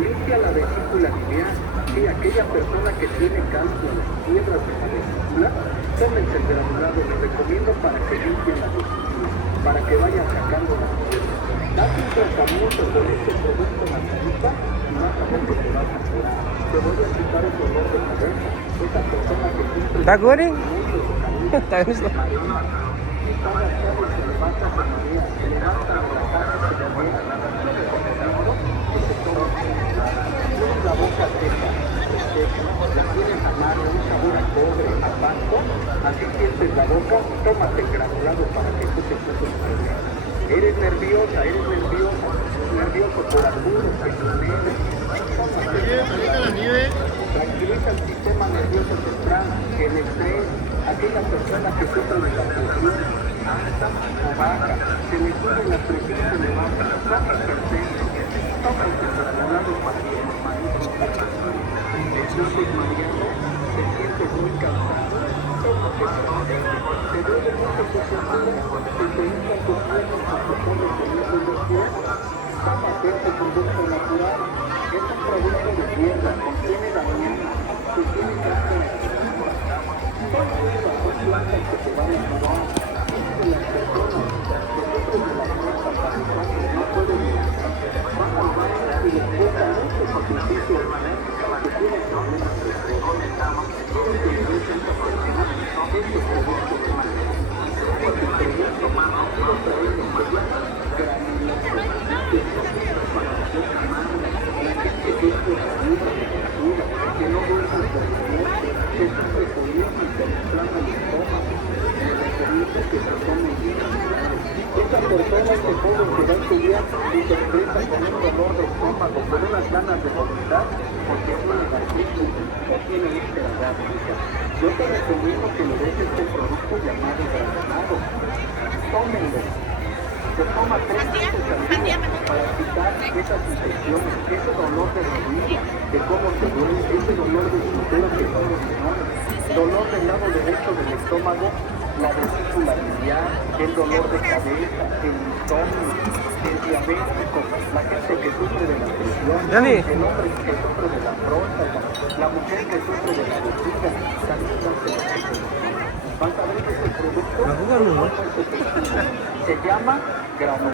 Limpia la vesícula biliar. Sí, aquella persona que tiene cálculo, piedras de la vesícula, tómense el granulado. Les recomiendo para que limpien la vesícula, para que vayan sacando las piedras. Date un tratamiento con este producto naturista y vas a ver que te vas a curar. Te voy a quitar el dolor de cabeza. Esa persona que siempre... ¿Está bien? ¿Está bien? La boca seca, la tienes amarga, un sabor a cobre, a pasto, así sientes la boca, tómate el granulado para que tú te puedas. Eres nerviosa, nervioso por algunos tranquiliza el sistema nervioso central, el estrés, aquellas personas que sufren de la presión alta o baja, se les sube la presión, se le baja, toma el centro, toma el traslado para que los maestros entonces Mariano se siente muy cansado, se duele mucho su postura, se te hincha tus piernas cuando pones el hijo de los pies, toma este producto natural, es un producto de tierra, contiene dañina, contiene cáscara, todas estas son plantas que te van a ayudar, de las personas que sufren de la fuerza para que no pueden van al baño y les cuesta mucho sacrificio que tienen problemas de estrés. Quieren que les den estos productos de manera. Este producto más rápido trae lo que llaman granulación, que no tiene preparación humana. La gente que es prevenida de cultura, que no duerme de alimento, que sufre colitis, que le inflama el estómago, que le permite que se tome minerales. Esa persona que joven que va a estudiar y se expresa con un dolor de estómago, con unas ganas de vomitar, porque tiene gastritis o tiene úlcera gástrica. Yo te recomiendo que le des este producto llamado granulado. Tómenlo. Se toma 3 veces al día para quitar esas infecciones, ese dolor de rodilla, de cómo se duele, ese dolor de cintura que son los riñones, dolor del lado derecho del estómago, la vesícula biliar, el dolor de cabeza, el insomnio, el diabético, la gente que sufre de la presión, el hombre que sufre de la próstata, la mujer que sufre de la vejiga, también hace la presión. Vas a ver que este producto se llama granulado.